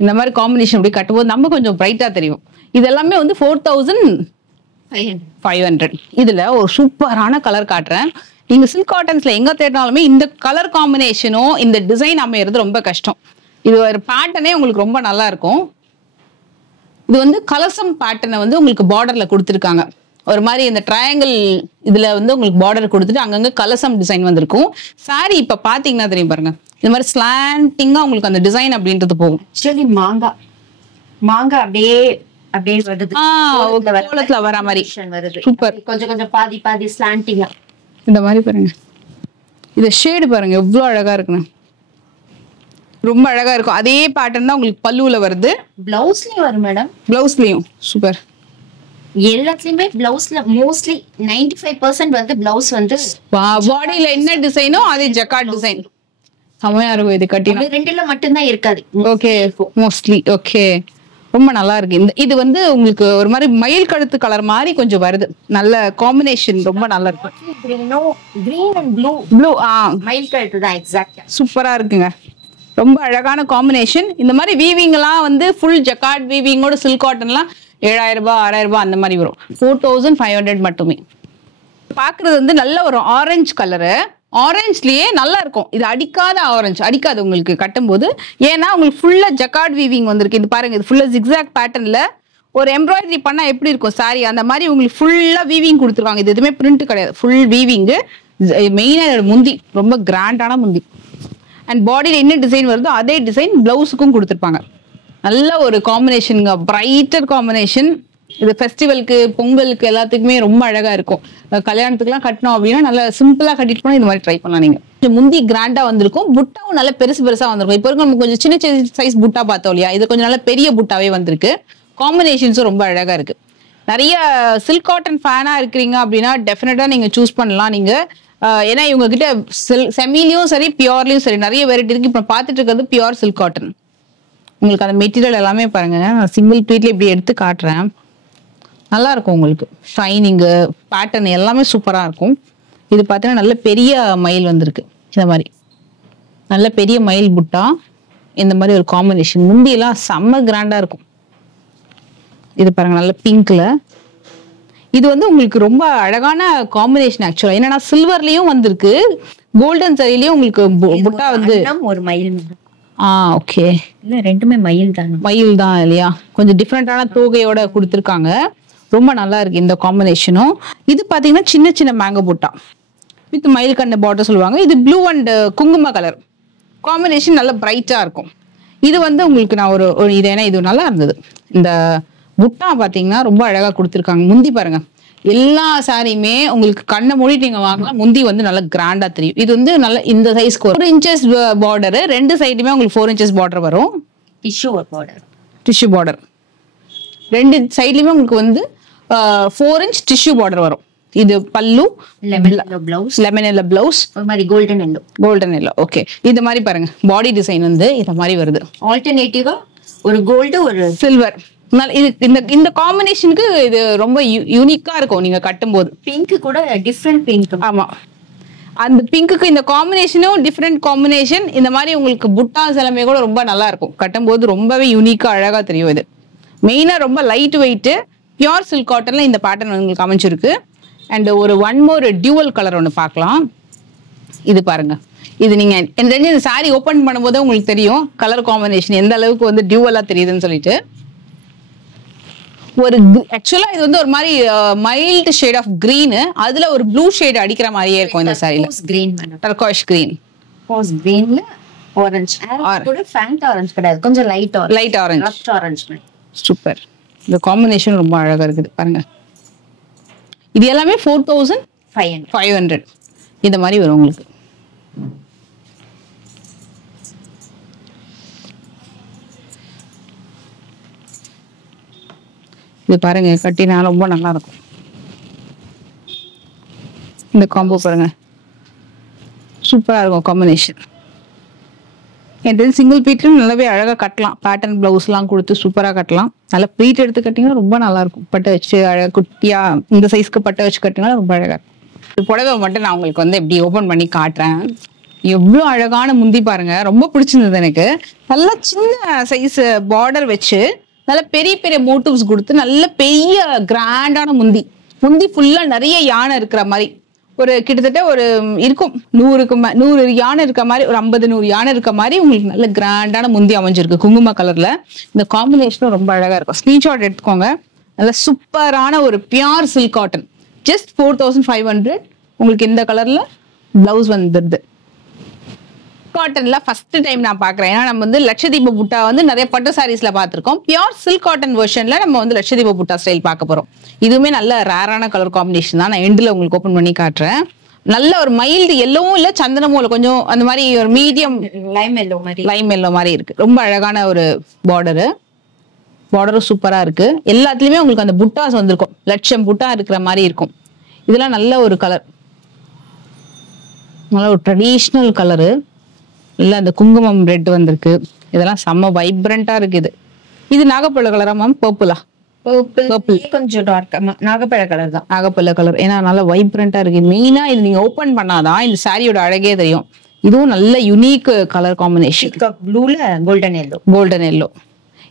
இந்த மாதிரி காம்பினேஷன் அப்படி கட்டும்போது நம்ம கொஞ்சம் பிரைட்டா தெரியும். இது எல்லாமே வந்து 4500. இதுல ஒரு சூப்பரான கலர் காட்டுறேன். நீங்க சில்க் காட்டன்ஸ்ல எங்க தேடினாலுமே இந்த கலர் காம்பினேஷனோ இந்த டிசைன் அமையறது ரொம்ப கஷ்டம். இது ஒரு பேட்டர்னே உங்களுக்கு ரொம்ப நல்லா இருக்கும். இது வந்து கலசம் பேட்டர்னை வந்து உங்களுக்கு பார்டர்ல கொடுத்துருக்காங்க. ஒரு மாதிரி இந்த ட்ரையாங்கிள் இதுல வந்து உங்களுக்கு பார்டர் கொடுத்துட்டு அங்கங்க கலசம் டிசைன் வந்திருக்கும். சாரி இப்ப பாத்தீங்கன்னா தெரியும் பாருங்க, இந்த மாதிரி ஸ்லாண்டிங்கா உங்களுக்கு அந்த டிசைன் அப்படின்றது போகும். ஆக்சுவலி மாங்கா அப்படியே வருது. கோலத்துல வர மாதிரி வருது. சூப்பர். கொஞ்சம் கொஞ்சம் பாதி ஸ்லாண்டிங்கா இந்த மாதிரி பாருங்க. இந்த ஷேடு பாருங்க எவ்வளவு அழகா இருக்குன்னு. ரொம்ப அழகா இருக்கும். அதே பேட்டர்ன் தான் உங்களுக்கு பல்லுல வருது. பிளவுஸ்லயும் வரும் மேடம். பிளவுஸ்லயும் சூப்பர். எல்லாத்துலயுமே பிளவுஸ்ல மோஸ்ட்லி 95% வந்து பிளவுஸ் வந்து பாடியில என்ன டிசைனோ அதே ஜக்கார்ட் டிசைன் செமையா இருக்கும். இது கட்டினா ரெண்டுல மட்டும்தான் இருக்காது. Okay, mostly. ஓகே, ரொம்ப நல்லா இருக்கு. இது வந்து உங்களுக்கு ஒரு மாதிரி மயில் கழுத்து கலர் மாதிரி கொஞ்சம் வருது. நல்ல காம்பினேஷன், ரொம்ப நல்லா இருக்கு. கிரீன் அண்ட் ப்ளூ மயில் கழுத்து தான் எக்ஸாக்ட்டா. சூப்பரா இருக்குங்க. ரொம்ப அழகான காம்பினேஷன். இந்த மாதிரி வீவிங் எல்லாம் வந்து ஃபுல் ஜக்கார்ட் வீவிங்கோட சில்க் காட்டன்லாம் 7000 ரூபாய் 6000 ரூபாய் அந்த மாதிரி வரும். 4500 மட்டுமே. பாக்குறது வந்து நல்ல ஒரு ஆரஞ்சு கலரு. ஆரஞ்ச்லயே நல்லா இருக்கும். இது அடிக்காத ஆரஞ்சு, அடிக்காது உங்களுக்கு கட்டும்போது. ஏன்னா உங்களுக்கு ஃபுல்லா ஜக்கார்ட் வீவிங் வந்திருக்கு. இது பாருங்க, இது ஃபுல்லா ஜிக்ஸாக் பேட்டர்ன்ல ஒரு எம்ப்ராய்டரி பண்ணா எப்படி இருக்கும் சாரி, அந்த மாதிரி உங்களுக்கு ஃபுல்லா வீவிங் கொடுத்துருவாங்க. இது எதுவுமே பிரிண்ட் கிடையாது, ஃபுல் வீவிங். மெயினா இதோட முந்தி ரொம்ப கிராண்டான முந்தி. அண்ட் பாடியில என்ன டிசைன் வருதோ அதே டிசைன் பிளவுஸுக்கும் கொடுத்துருப்பாங்க. நல்ல ஒரு காம்பினேஷனுங்க, பிரைட்டர் காம்பினேஷன். இது ஃபெஸ்டிவலுக்கு, பொங்கலுக்கு எல்லாத்துக்குமே ரொம்ப அழகா இருக்கும். கல்யாணத்துக்குலாம் கட்டணும் அப்படின்னா நல்லா சிம்பிளா கட்டிட்டு போனா இந்த மாதிரி ட்ரை பண்ணலாம் நீங்க. முந்தி கிராண்டா வந்திருக்கும், புட்டாவும் நல்ல பெருசு பெருசா வந்திருக்கும். இப்போ நம்ம கொஞ்சம் சின்ன சின்ன சைஸ் புட்டா பார்த்தோம் இல்லையா, இது கொஞ்சம் நல்ல பெரிய புட்டாவே வந்திருக்கு. காம்பினேஷன்ஸும் ரொம்ப அழகா இருக்கு. நிறைய சில்க் காட்டன் ஃபேனா இருக்கிறீங்க அப்படின்னா டெஃபினட்டா நீங்க சூஸ் பண்ணலாம் நீங்க. ஏன்னா இவங்க கிட்ட செமிலையும் சரி பியூர்லயும் சரி நிறைய வெரைட்டி இருக்கு. இப்போ பார்த்துட்டு இருக்கிறது பியூர் சில்க் காட்டன். உங்களுக்கு அந்த மெட்டீரியல் எல்லாமே பாருங்க, நான் சிங்கிள் ப்ளீட்ல இப்படி எடுத்து காட்டுறேன். நல்லா இருக்கும் உங்களுக்கு, ஷைனிங்கு பேட்டர்ன் எல்லாமே சூப்பரா இருக்கும். இது பார்த்தீங்கன்னா நல்ல பெரிய மயில் வந்திருக்கு. இந்த மாதிரி நல்ல பெரிய மயில் புட்டா, இந்த மாதிரி ஒரு காம்பினேஷன். முந்தியெல்லாம் செம்ம கிராண்டா இருக்கும். இது பாருங்க நல்ல பிங்க்ல. இது வந்து உங்களுக்கு ரொம்ப அழகான காம்பினேஷன் ஆக்சுவலா. என்னன்னா சில்வர்லயும் வந்திருக்கு, கோல்டன் சரிலயும் உங்களுக்கு புட்டா வந்து ஒரு மயில். ஓகே, இல்ல ரெண்டுமே மயில் தான். மயில் தான் இல்லையா, கொஞ்சம் டிஃப்ரெண்டான தோகையோட கொடுத்துருக்காங்க. ரொம்ப நல்லா இருக்கு இந்த காம்பினேஷனும். இது பாத்தீங்கன்னா சின்ன சின்ன மேங்கோ புட்டா வித் மயில் கண்ணு பார்டர் சொல்லுவாங்க. இது ப்ளூ அண்ட் குங்கும கலர் காம்பினேஷன், நல்ல பிரைட்டா இருக்கும். இது வந்து உங்களுக்கு நான் ஒரு இது, ஏன்னா இது நல்லா இருந்தது. இந்த புட்டா பாத்தீங்கன்னா ரொம்ப அழகா கொடுத்துருக்காங்க. முந்தி பாருங்க, எல்லா சாரியுமே உங்களுக்கு கண்ணை மூடிட்டு நீங்க வாங்கலாம். முந்தி வந்து நல்லா கிராண்டா தெரியும். இது வந்து நல்ல இந்த சைஸ்க்கு 4 இன்ச்சஸ் பார்டர், ரெண்டு சைடுமே உங்களுக்கு 4 இன்ச்சஸ் பார்டர் வரும். டிஷ்யூ பார்டர், டிஷ்யூ பார்டர் ரெண்டு சைட்லயுமே உங்களுக்கு வந்து 4 இன்ச் டிஷ்யூ பார்டர் வரும். இது பல்லு, lemon yellow blouse, lemon yellow blouse, ஒரு மாதிரி golden yellow, golden yellow. Okay, இந்த மாதிரி பாருங்க பாடி டிசைன் வந்து இந்த மாதிரி வருது. ஆல்டர்னேட்டிவா ஒரு கோல்டு ஒரு சில்வர். இது இந்த காம்பினேஷனுக்கு இது ரொம்ப யூனிக்கா இருக்கும் நீங்க கட்டும்போது. பிங்க் கூட டிஃப்ரெண்ட் பிங்க். ஆமா, அந்த பிங்க்குக்கு இந்த காம்பினேஷனும் டிஃப்ரெண்ட் காம்பினேஷன். இந்த மாதிரி உங்களுக்கு புட்டாஸ் எல்லாமே கூட ரொம்ப நல்லா இருக்கும் கட்டும்போது, ரொம்பவே யூனிக்கா அழகா தெரியும். இது மெயினா ரொம்ப லைட் வெயிட் பியூர் சில்க் காட்டன்ல இந்த பேட்டர்ன் உங்களுக்கு அமைச்சிருக்கு. அண்ட் ஒரு ஒன் மோர் டியூவல் கலர் ஒன்று பார்க்கலாம். இது பாருங்க, இது நீங்க இந்த சாரி ஓபன் பண்ணும்போது உங்களுக்கு தெரியும் கலர் காம்பினேஷன் எந்த அளவுக்கு வந்து டியூவலா தெரியுதுன்னு சொல்லிட்டு. ஒரு ஆக்சுவலா இது வந்து ஒரு மாதிரி மைல்டு ஷேட் ஆஃப் கிரீன், அதுல ஒரு ப்ளூ ஷேட் அடிக்கிற மாதிரியே இருக்கும் இந்த சாரில. கிரீன், டர்காஷ் கிரீன், போஸ் கிரீன்ல ஆரஞ்சு கூட ஃபேண்ட் ஆரஞ்சு கிடையாது, கொஞ்சம் light orange, light orange, light orange. Super. இந்த காம்பினேஷன் ரொம்ப அழகா இருக்குது பாருங்க. இது எல்லாமே 4500 இந்த மாதிரி வரும் உங்களுக்கு. இது பாருங்க கட்டினா ரொம்ப நல்லா இருக்கும். இந்த காம்போ பாருங்க சூப்பரா இருக்கும் காம்பினேஷன். என் சிங்கிள் பீட்லும் நல்லாவே அழகா கட்டலாம். பேட்டர்ன் பிளவுஸ் எல்லாம் கொடுத்து சூப்பரா கட்டலாம். நல்லா ப்ளீட் எடுத்து கட்டிங்கன்னா ரொம்ப நல்லா இருக்கும். பட்டை வச்சு அழகா குட்டியா இந்த சைஸ்க்கு பட்டை வச்சு கட்டிங்கன்னா ரொம்ப அழகா இருக்கும். இந்த புடவை மட்டும் நான் உங்களுக்கு வந்து எப்படி ஓபன் பண்ணி காட்டுறேன். எவ்வளவு அழகான முந்தி பாருங்க, ரொம்ப பிடிச்சிருந்தது எனக்கு. நல்லா சின்ன சைஸ் பார்டர் வச்சு நல்ல பெரிய பெரிய மோட்டிவ்ஸ் கொடுத்து நல்ல பெரிய கிராண்டான முந்தி. முந்தி ஃபுல்லா நிறைய யானை இருக்கிற மாதிரி, ஒரு கிட்டத்தட்ட ஒரு இருக்கும் 100 யானை இருக்க மாதிரி, ஒரு 50-100 யானை இருக்க மாதிரி உங்களுக்கு நல்ல கிராண்டான முந்தி அமைஞ்சிருக்கு குங்கும கலர்ல. இந்த காம்பினேஷனும் ரொம்ப அழகா இருக்கும். ஸ்கிரீன்ஷாட் எடுத்துக்கோங்க. நல்ல சூப்பரான ஒரு பியூர் சில்க் காட்டன், ஜஸ்ட் 4500. உங்களுக்கு இந்த கலர்ல பிளவுஸ் வந்துடுது. காட்டன்ல ஃபர்ஸ்ட் டைம் நான் பாக்குறேன். ஏன்னா நம்ம வந்து லட்சதீப புட்டா வந்து நிறைய பட்டு சாரீஸ்ல பாத்திருக்கோம். பியூர் சில்க் காட்டன் வெர்ஷன்ல நம்ம வந்து லட்சதீப புட்டா ஸ்டைல் பார்க்க போறோம். இதுவுமே நல்ல ரேரான கலர் காம்பினேஷன் தான். நான் எண்ட்ல உங்களுக்கு ஓபன் பண்ணி காட்டுறேன். நல்ல ஒரு மைல்டு எல்லோவும் இல்ல சந்தனமும் இல்ல, கொஞ்சம் அந்த மாதிரி ஒரு மீடியம் லைம் எல்லோ மாதிரி இருக்கு. ரொம்ப அழகான ஒரு பார்டரும் சூப்பரா இருக்கு. எல்லாத்துலயுமே உங்களுக்கு அந்த புட்டாஸ் வந்திருக்கும், லட்சம் புட்டா இருக்கிற மாதிரி இருக்கும். இதெல்லாம் நல்ல ஒரு கலர், நல்ல ஒரு ட்ரெடிஷ்னல் கலரு. இல்ல அந்த குங்குமம் ரெட் வந்திருக்கு. இதெல்லாம் செம்ம வைப்ரண்டா இருக்குது. இது நாகப்பழ கலரா மேம்? பர்பிளா? பர்பிள் கொஞ்சம் டார்க். நாகப்பழ கலர் தான், நாகப்பழ கலர். ஏன்னா நல்லா வைப்ரண்டா இருக்கு. மெயினா இது நீங்க ஓபன் பண்ணாதான் இந்த சாரியோட அழகே தெரியும். இதுவும் நல்ல யுனிக் கலர் காம்பினேஷன். ப்ளூல கோல்டன் எல்லோ.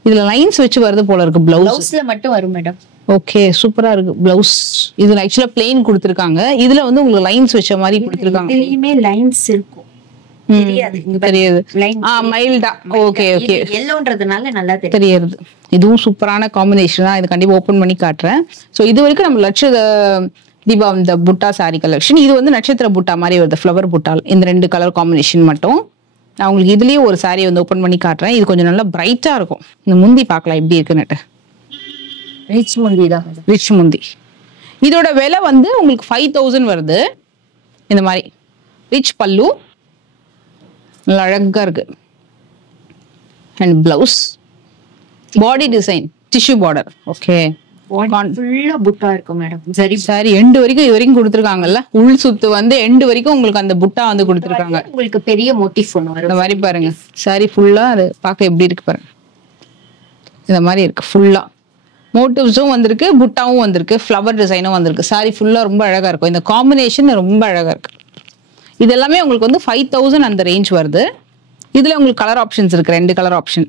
இதுல லைன்ஸ் வச்சு வருது போல இருக்கு பிளவுஸ். பிளவுஸ்ல மட்டும் வரும் மேடம். ஓகே, சூப்பரா இருக்கு பிளவுஸ். இதுல ஆக்சுவலா பிளெயின் கொடுத்திருக்காங்க, இதுல வந்து உங்களுக்கு லைன்ஸ் வச்ச மாதிரி கொடுத்திருக்காங்க. இதுலயுமே லைன்ஸ் இருக்கும், தெரியாது தெரியுது. மைல்டா. ஓகே ஓகே, எல்லோன்றதுனால நல்லா தெரியுது. இதுவும் சூப்பரான காம்பினேஷன் தான். இது கண்டிப்பா ஓபன் பண்ணி காட்டுறேன். சோ இது வரைக்கும் நம்ம லட்ச தீபா இந்த புட்டா சாரி கலெக்ஷன். இது வந்து நட்சத்திர புட்டா மாதிரி வருது, ஃப்ளவர் புட்டால். இந்த 2 கலர் காம்பினேஷன் மட்டும். நான் உங்களுக்கு இதுலயே ஒரு சாரி வந்து ஓபன் பண்ணி காட்டுறேன். இது கொஞ்சம் நல்லா பிரைட்டா இருக்கும். இந்த முந்தி பார்க்கலாம் எப்படி இருக்குன்னு. ரிச் முந்தி தான், ரிச் முந்தி. இதோட விலை வந்து உங்களுக்கு 5000 வருது. இந்த மாதிரி ரிச் பல்லு, நல்லா அழகா இருக்கு. And blouse, body design tissue border. Okay, ஃபுல்லா புட்டா இருக்கும் மேடம். சரி சாரி எண்டு வரைக்கும் இது வரைக்கும் கொடுத்துருக்காங்கல்ல, உள் சுத்து வந்து எண்டு வரைக்கும் உங்களுக்கு அந்த புட்டா வந்து கொடுத்துருக்காங்க. உங்களுக்கு பெரிய மோட்டிவ் ஒன்று வரும். இந்த மாதிரி பாருங்க, சாரி ஃபுல்லா அது பார்க்க எப்படி இருக்கு பாருங்க. இந்த மாதிரி இருக்கு, ஃபுல்லா மோட்டிவ்ஸும் வந்திருக்கு, புட்டாவும் வந்திருக்கு, ஃப்ளவர் டிசைனும் வந்திருக்கு. சாரி ஃபுல்லா ரொம்ப அழகா இருக்கும். இந்த காம்பினேஷன் ரொம்ப அழகா இருக்கு. இது எல்லாமே உங்களுக்கு வந்து 5000 அந்த ரேஞ்ச் வருது. இதுல உங்களுக்கு கலர் ஆப்ஷன்ஸ் இருக்கு, 2 கலர் ஆப்ஷன்.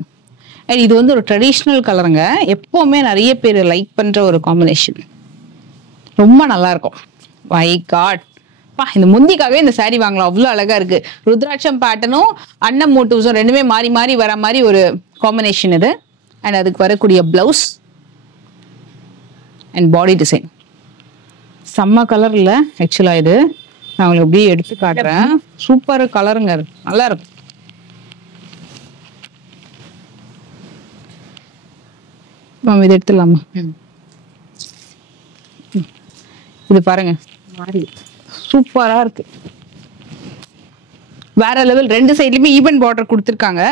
அண்ட் இது வந்து ஒரு ட்ரெடிஷ்னல் கலருங்க, எப்பவுமே நிறைய பேர் லைக் பண்ற ஒரு காம்பினேஷன். ரொம்ப நல்லா இருக்கும். மை காட் பா, இந்த முந்திக்காகவே இந்த சாரி வாங்கலாம், அவ்வளோ அழகா இருக்கு. ருத்ராட்சம் பேட்டர்னும் அன்னம் மோட்டிவ்ஸும் ரெண்டுமே மாறி மாறி வர மாதிரி ஒரு காம்பினேஷன் இது. அண்ட் அதுக்கு வரக்கூடிய பிளவுஸ் அண்ட் பாடி டிசைன் செம்ம கலர்ல. ஆக்சுவலா இது நான் உங்களுக்கு அப்படியே எடுத்து காட்டுறேன். சூப்பர் கலருங்க, நல்லா இருக்கும். இது எடுத்துடலாமா? இது பாருங்க, சூப்பரா இருக்கு, வேற லெவல். 2 சைட்லயுமே ஈவன் பார்டர் கொடுத்துருக்காங்க.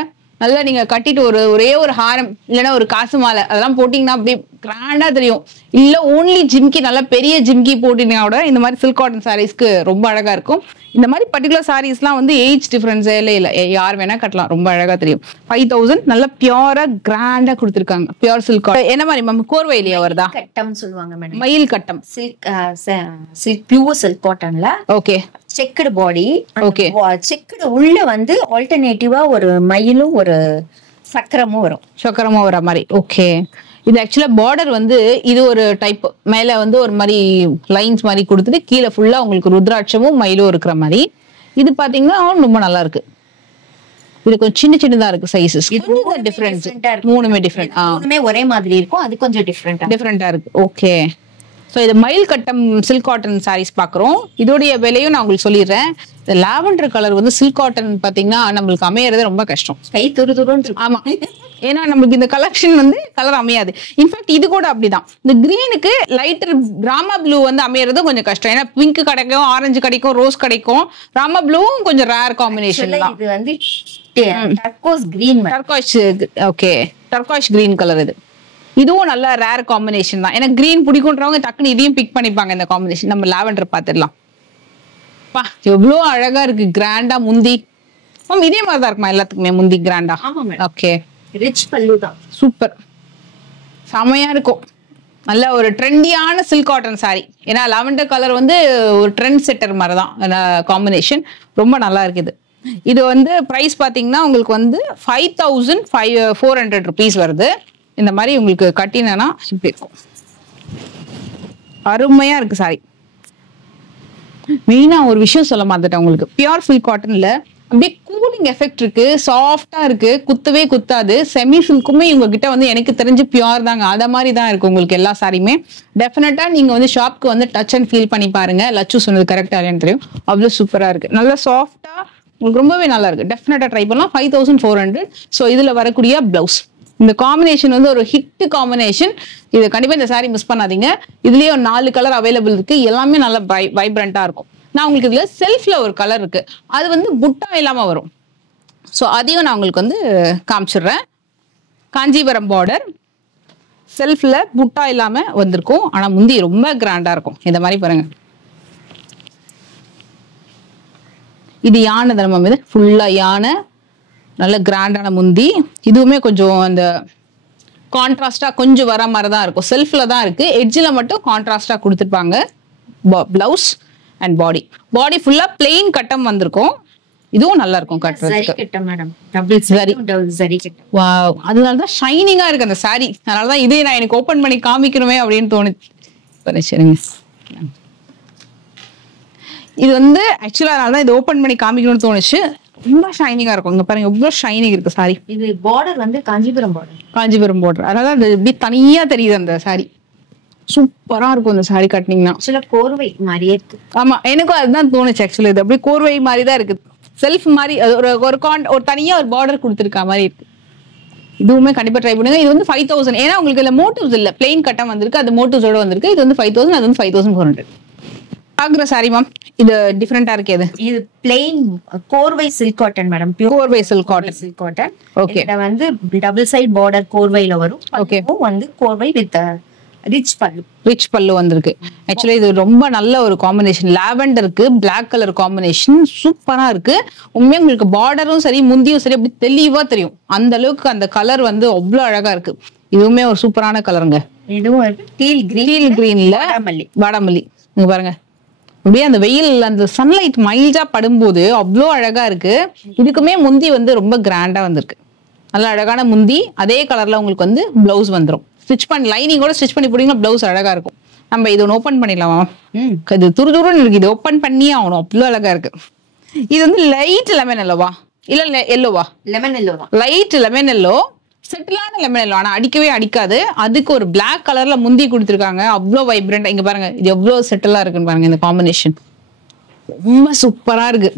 நல்லா நீங்க கட்டிட்டு ஒரே ஒரு ஹாரம் இல்லைன்னா ஒரு காசு மாலை அதெல்லாம் போட்டீங்கன்னா அப்படியே கிராண்டா தெரியும். இல்ல ஓன்லி ஜிம்கி, நல்லா பெரிய ஜிம்கி போட்டீங்கன்னா கூட இந்த மாதிரி சில்க் காட்டன் சாரீஸ்க்கு ரொம்ப அழகா இருக்கும். இந்த மாதிரி பர்டிகுலர் சாரீஸ்லாம் வந்து ஏஜ் டிஃபரன்ஸே இல்லை, யார் வேணா கட்டலாம், ரொம்ப அழகா தெரியும். 5000 நல்லா பியூரா கிராண்டா கொடுத்துருக்காங்க. Pure silk cotton. என்ன மாதிரி மேம், கோர்வையிலேயே வருதா? கட்டம் சொல்லுவாங்க மேடம், மயில் கட்டம். சில்க் பியூர் சில்க் காட்டன்ல. ஓகே, செக்குடு பாடி. ஓகே, செக்குடு உள்ள வந்து ஆல்டர்னேட்டிவா ஒரு மயிலும் ஒரு சக்கரமும் வரும், சக்கரமும் வர மாதிரி. ஓகே, இது ஆக்சுவலா பார்டர் வந்து இது ஒரு டைப், மேல வந்து ஒரு மாதிரி லைன்ஸ் மாதிரி கொடுத்துட்டு கீழே ஃபுல்லா உங்களுக்கு ருத்ராட்சமும் மயிலும் இருக்கிற மாதிரி. இது பாத்தீங்கன்னா ரொம்ப நல்லா இருக்கு. இது கொஞ்சம் சின்ன சின்னதா இருக்கு சைஸஸ். டிஃபரன்ஸ் மூணுமே டிஃபரெண்ட். மூணுமே ஒரே மாதிரி இருக்கும், அது கொஞ்சம் டிஃபரெண்டா இருக்கு. ஓகே, ஸோ இது மயில் கட்டம் சில்க் காட்டன் சாரீஸ் பார்க்குறோம். இதோடைய விலையும் நான் உங்களுக்கு சொல்லிடுறேன். இந்த லாவெண்டர் கலர் வந்து சில்க் காட்டன் பார்த்தீங்கன்னா நம்மளுக்கு அமையறது ரொம்ப கஷ்டம். கை துருதுருன்னு. ஆமா, ஏன்னா நம்மளுக்கு இந்த கலெக்ஷன் வந்து கலர் அமையாது. இன்ஃபேக்ட் இது கூட அப்படிதான். இந்த கிரீனுக்கு லைட்டர் ராமா ப்ளூ வந்து அமையறது கொஞ்சம் கஷ்டம். ஏன்னா பிங்க் கிடைக்கும், ஆரஞ்சு கிடைக்கும், ரோஸ் கிடைக்கும். ராமா ப்ளூவும் கொஞ்சம் ரேர் காம்பினேஷன் தான். இது வந்து turquoise green, turquoise. Okay, turquoise green colour. இதுவும் நல்ல ரேர் காம்பினேஷன் தான். எனக்கு கிரீன் பிடிக்கும்ன்றவங்க டக்குன்னு இதையும் பிக் பண்ணிப்பாங்க. இந்த காம்பினேஷன் நம்ம லாவெண்டர் பார்த்துடலாம். பா, எவ்வளோ அழகா இருக்கு, கிராண்டா முந்தி. இதே மாதிரி தான் இருக்குமா எல்லாத்துக்குமே முந்தி கிராண்டா? ஓகே, ரிச் பல்லு தான். சூப்பர், செமையா இருக்கும். நல்ல ஒரு ட்ரெண்டியான சில்க் காட்டன் சாரி. ஏன்னா லாவெண்டர் கலர் வந்து ஒரு ட்ரெண்ட் செட்டர் மாதிரி தான் காம்பினேஷன். ரொம்ப நல்லா இருக்குது. இது வந்து பிரைஸ் பாத்தீங்கன்னா உங்களுக்கு வந்து 5400 rupees வருது. இந்த மாதிரி உங்களுக்கு கட்டினா இப்படி இருக்கும், அருமையா இருக்கு சாரி. மெயினா ஒரு விஷயம் சொல்ல மாட்டேன் உங்களுக்கு, பியூர் சில்க் காட்டன்ல அப்படியே கூலிங் எஃபெக்ட் இருக்கு, சாஃப்டா இருக்கு, குத்தவே குத்தாது. செமி சில்க்குமே உங்ககிட்ட வந்து எனக்கு தெரிஞ்சு பியூர் தாங்க, அத மாதிரி தான் இருக்கு உங்களுக்கு எல்லா சாரியுமே. டெஃபினட்டா நீங்க வந்து ஷாப்க்கு வந்து டச் அண்ட் ஃபீல் பண்ணி பாருங்க. லட்சு சொன்னது கரெக்டா இல்லைன்னு தெரியும். அவ்வளவு சூப்பரா இருக்கு, நல்லா சாஃப்டா, உங்களுக்கு ரொம்பவே நல்லா இருக்கு. டெஃபினட்டா ட்ரை பண்ணலாம். 5400. ஸோ இதுல வரக்கூடிய பிளவுஸ், இந்த காம்பினேஷன் வந்து ஒரு ஹிட் காம்பினேஷன். இது கண்டிப்பா இந்த சாரி மிஸ் பண்ணாதீங்க. இதுலயே ஒரு 4 கலர் அவைலபிள் இருக்கு, எல்லாமே நல்ல வைப்ரண்டா இருக்கும். நான் உங்களுக்கு இதுல செல்ஃப்ல ஒரு கலர் இருக்கு, அது வந்து புட்டா இல்லாம வரும். ஸோ அதையும் நான் உங்களுக்கு வந்து காமிச்சிடுறேன். காஞ்சிபுரம் பார்டர், செல்ஃப்ல புட்டா இல்லாம வந்திருக்கும். ஆனா முந்தி ரொம்ப கிராண்டா இருக்கும். இந்த மாதிரி பாருங்க, இது யானை தர்மம். இது ஃபுல்லா யானை, நல்ல கிராண்டான முந்தி. இதுவுமே கொஞ்சம் அந்த கான்ட்ராஸ்டா கொஞ்சம் வர மாதிரி தான் இருக்கும். செல்ஃப்ல தான் இருக்கு, எட்ஜில் மட்டும் கான்ட்ராஸ்டா கொடுத்துருப்பாங்க. பிளவுஸ் அண்ட் பாடி ஃபுல்லா பிளெயின் கட்டம் வந்திருக்கும். இதுவும் நல்லா இருக்கும் சரி கட்டுறதுக்கு. கட்டம் மேடம், டபுள் சரி சரி கட்டம். வாவ், அதனாலதான் ஷைனிங்கா இருக்கு அந்த சாரி. அதனாலதான் இதே நான் எனக்கு ஓபன் பண்ணி காமிக்கணுமே அப்படின்னு தோணுச்சு. சரிங்க, இது வந்து ஆக்சுவலா அதனாலதான் இது ஓபன் பண்ணி காமிக்கணும்னு தோணுச்சு. ரொம்ப ஷைனிங்கா இருக்கும். இங்க பாருங்க எவ்வளவு ஷைனிங் இருக்கு சாரி. இது பார்டர் வந்து காஞ்சிபுரம் பார்டர். காஞ்சிபுரம் பார்டர், அதனால அது இப்படி தனியா தெரியுது அந்த சாரி. சூப்பரா இருக்கும் இந்த சாரி கட்டினீங்கன்னா. ஆக்சுவலா கோர்வை மாதிரியே இருக்கு. ஆமா, எனக்கும் அதுதான் தோணுச்சு. ஆக்சுவலி இது அப்படியே கோர்வை மாதிரி தான் இருக்கு. செல்ஃப் மாதிரி ஒரு தனியா ஒரு பார்டர் கொடுத்துருக்க மாதிரி இருக்கு. இதுவுமே கண்டிப்பா ட்ரை பண்ணுங்க. இது வந்து 5000. ஏன்னா உங்களுக்கு இதுல மோட்டிவ்ஸ் இல்ல, பிளெயின் கட்டம் வந்திருக்கு, அது மோட்டிவ்ஸோட வந்திருக்கு. இது வந்து 5000, அது வந்து 5400. பாக்குற சாரி மேம், இது டிஃபரெண்டா இருக்கு. இது பிளெயின் கோர்வை சில்க் காட்டன் மேடம். கோர்வை silk cotton. Silk cotton. Okay, இது வந்து டபுள் சைடு பார்டர் கோர்வைல வரும். ஓகே, வந்து கோர்வை வித் ரிச் பல்லு. ரிச் பல்லு வந்திருக்கு. ஆக்சுவலி இது ரொம்ப நல்ல ஒரு காம்பினேஷன். லாவெண்டருக்கு பிளாக் கலர் காம்பினேஷன் சூப்பரா இருக்கு. உண்மையா உங்களுக்கு பார்டரும் சரி முந்தியும் சரி அப்படி தெளிவா தெரியும். அந்த அளவுக்கு அந்த கலர் வந்து அவ்வளவு அழகா இருக்கு. இதுவுமே ஒரு சூப்பரான கலருங்க. இதுவும் டீல் கிரீன்ல வாடாமல்லி. நீங்க பாருங்க, அப்படியே அந்த வெயில் அந்த சன்லைட் மைல்டா படும்போது அவ்வளோ அழகா இருக்கு. இதுக்குமே முந்தி வந்து ரொம்ப கிராண்டா வந்திருக்கு. நல்ல அழகான முந்தி. அதே கலர்ல உங்களுக்கு வந்து பிளவுஸ் வந்துடும். ஸ்டிச் பண்ணி லைனிங்கோட ஸ்டிச் பண்ணி போட்டீங்கன்னா பிளவுஸ் அழகா இருக்கும். நம்ம இது ஒன்று ஓப்பன் பண்ணிடலாமா? இது துருதுருன்னு இருக்கு. இது ஓப்பன் பண்ணியே ஆகணும், அவ்வளோ அழகா இருக்கு. இது வந்து லைட் லெமன் எல்லோவா இல்ல எல்லோவா? லெமன் எல்லோ தான். லைட் லெமன் எல்லோ, செட்டிலான லெமன் எல்லோ. ஆனா அடிக்கவே அடிக்காது. அதுக்கு ஒரு பிளாக் கலர்ல முந்தி கொடுத்துருக்காங்க. அவ்வளோ வைப்ரண்ட். இங்க பாருங்க, இது எவ்வளவு செட்டிலா இருக்குன்னு பாருங்க. இந்த காம்பினேஷன் ரொம்ப சூப்பரா இருக்கு.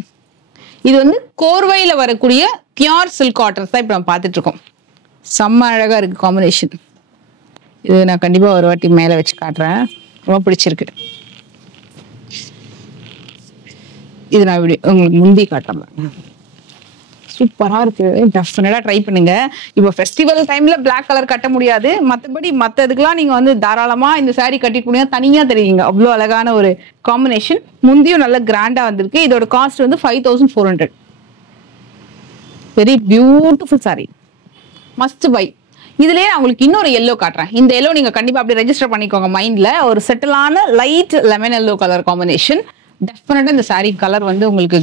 இது வந்து கோர்வையில வரக்கூடிய பியூர் சில்க் காட்டன்ஸ் தான் இப்ப நம்ம பார்த்துட்டு இருக்கோம். செம்ம அழகா இருக்கு காம்பினேஷன். இது நான் கண்டிப்பா ஒரு வாட்டி மேல வச்சு காட்டுறேன். ரொம்ப பிடிச்சிருக்கு. இது நான் இப்படி உங்களுக்கு முந்தி காட்டுறேன். சூப்பரா இருக்கு. டெஃபினட்டா ட்ரை பண்ணுங்க. இப்போ ஃபெஸ்டிவல் டைம்ல பிளாக் கலர் கட்ட முடியாது. மற்றபடி மற்றதுக்கெல்லாம் நீங்க வந்து தாராளமா இந்த சாரி கட்டிட்டு போனீங்க, தனியா தெரியுங்க. அவ்வளோ அழகான ஒரு காம்பினேஷன். முந்தியும் நல்ல கிராண்டா வந்திருக்கு. இதோட காஸ்ட் வந்து 5400. Very beautiful sorry, must by. இதுலயே நான் உங்களுக்கு இன்னொரு எல்லோ காட்டுறேன். இந்த எல்லோ நீங்க கண்டிப்பா அப்படி ரெஜிஸ்டர் பண்ணிக்கோங்க மைண்ட்ல. ஒரு செட்டிலான light lemon yellow colour combination. டெஃபினட்டா இந்த சாரி கலர் வந்து உங்களுக்கு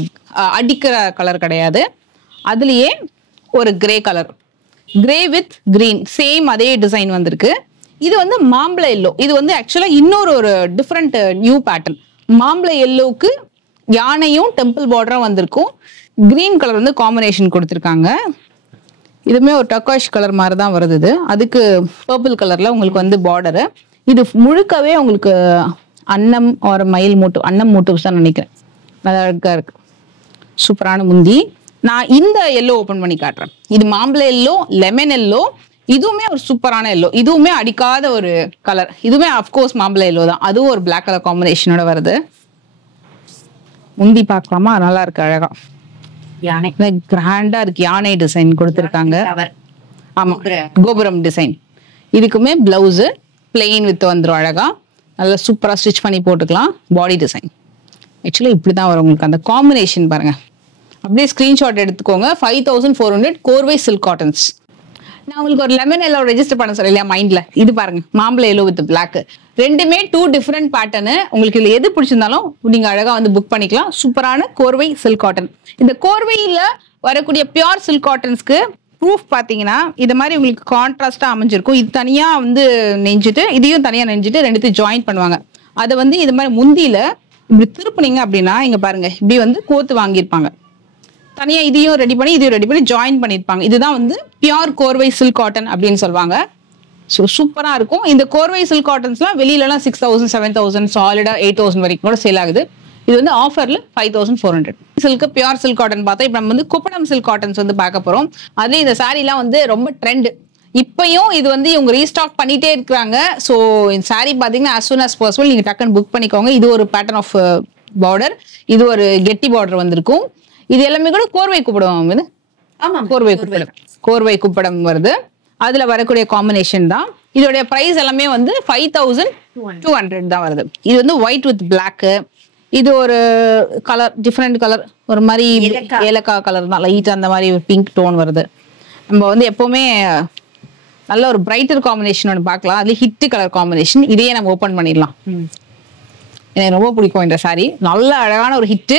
அடிக்கிற கலர் கிடையாது. அதுலயே ஒரு grey colour, grey with green, same அதே டிசைன் வந்திருக்கு. இது வந்து மாம்பழ எல்லோ. இது வந்து ஆக்சுவலா இன்னொரு ஒரு டிஃப்ரெண்ட் நியூ பேட்டர்ன். மாம்பழ எல்லோவுக்கு யானையும் டெம்பிள் பார்டரும் வந்திருக்கும். கிரீன் கலர் வந்து காம்பினேஷன் கொடுத்துருக்காங்க. இதுமே ஒரு டர்காஷ் கலர் மாதிரி தான் வருது. இது அதுக்கு பர்பிள் கலர்ல உங்களுக்கு வந்து பார்டரு. இது முழுக்கவே உங்களுக்கு அன்னம் ஒரு மயில் மோட்டிவ், அன்னம் மோட்டிவ்ஸ் தான் நினைக்கிறேன். நல்லா அழகா இருக்கு. சூப்பரான முந்தி. நான் இந்த எல்லோ ஓபன் பண்ணி காட்டுறேன். இது மாம்பழ எல்லோ, லெமன் எல்லோ. இதுவுமே ஒரு சூப்பரான எல்லோ. இதுவுமே அடிக்காத ஒரு கலர். இதுவுமே அப்கோர்ஸ் மாம்பழ எல்லோ தான். அதுவும் ஒரு பிளாக் கலர் காம்பினேஷனோட வருது. முந்தி பார்க்கலாமா? நல்லா இருக்கு, அழகா யானை கிராண்டா இருக்கு. யானை டிசைன் கொடுத்துருக்காங்க. ஆமா, கோபுரம் டிசைன். இதுக்குமே பிளவுஸ் பிளெயின் வித் வந்துடும். அழகா நல்லா சூப்பரா ஸ்டிச் பண்ணி போட்டுக்கலாம். பாடி டிசைன் ஆக்சுவலி இப்படிதான் வரும் உங்களுக்கு. அந்த காம்பினேஷன் பாருங்க. அப்படியே ஸ்கிரீன்ஷாட் எடுத்துக்கோங்க. 5400 கோர்வை சில்க் காட்டன்ஸ். நான் உங்களுக்கு ஒரு லெமன் எல்லோ ரெஜிஸ்டர் பண்ண சொல்ல இல்லையா மைண்ட்ல. இது பாருங்க, மாம்பழ எல்லோ வித் பிளாக். ரெண்டுமே 2 டிஃபரெண்ட் பேட்டர்னு. உங்களுக்கு இதுல எது பிடிச்சிருந்தாலும் நீங்க அழகா வந்து புக் பண்ணிக்கலாம். சூப்பரான கோர்வை சில்க் காட்டன். இந்த கோர்வையில வரக்கூடிய பியூர் சில்க் காட்டன்ஸ்க்கு ப்ரூஃப் பாத்தீங்கன்னா இது மாதிரி உங்களுக்கு கான்ட்ராஸ்டா அமைஞ்சிருக்கும். இது தனியா வந்து நெஞ்சிட்டு, இதையும் தனியா நெஞ்சிட்டு ரெண்டுத்தையும் ஜாயின் பண்ணுவாங்க. அதை வந்து இது மாதிரி முந்தியில இப்படி திருப்புனீங்க அப்படின்னா இங்க பாருங்க, இப்படி வந்து கோத்து வாங்கியிருப்பாங்க. தனியா இதையும் ரெடி பண்ணி ஜாயின் பண்ணிருப்பாங்க. இதுதான் வந்து பியூர் கோர்வை சில்க் காட்டன் அப்படின்னு சொல்லுவாங்க. ஸோ சூப்பரா இருக்கும். இந்த கோர்வை சில்க் காட்டன்ஸ்லாம் வெளியிலலாம் 6000, 7000, சாலிடா 8000 வரைக்கும் கூட சேல் ஆகுது. இது வந்து ஆஃபர்ல 5400. சில்க் பியூர் சில்க் காட்டன் பார்த்தா இப்ப நம்ம வந்து குப்படம் சில்க் காட்டன்ஸ் வந்து பார்க்க போறோம். அதுலயும் இந்த சாரீலாம் வந்து ரொம்ப ட்ரெண்ட். இப்பயும் இது வந்து இவங்க ரீஸ்டாக் பண்ணிட்டே இருக்கிறாங்க. ஸோ இந்த சாரீ பாத்தீங்கன்னா as soon as possible நீங்க டக்குன்னு புக் பண்ணிக்கோங்க. இது ஒரு பேட்டர்ன் ஆஃப் பார்டர். இது ஒரு கெட்டி பார்டர் வந்திருக்கும். இது எல்லாமே கூட கோர்வை குப்படம். கோர்வை குப்படம் வருது. அதுல வரக்கூடிய காம்பினேஷன் தான். இதோடைய பிரைஸ் எல்லாமே வந்து 5200 தான் வருது. இது வந்து ஒயிட் வித் பிளாக். இது ஒரு கலர், டிஃப்ரெண்ட் கலர், ஒரு மாதிரி ஏலக்காய் கலர் தான், லைட் அந்த மாதிரி பிங்க் டோன் வருது. நம்ம வந்து எப்பவுமே நல்ல ஒரு பிரைட்டர் காம்பினேஷன் ஒன்று பார்க்கலாம். அதுல ஹிட் கலர் காம்பினேஷன். இதையே நம்ம ஓபன் பண்ணிடலாம். எனக்கு ரொம்ப பிடிக்கும் இந்த சாரி. நல்ல அழகான ஒரு ஹிட்.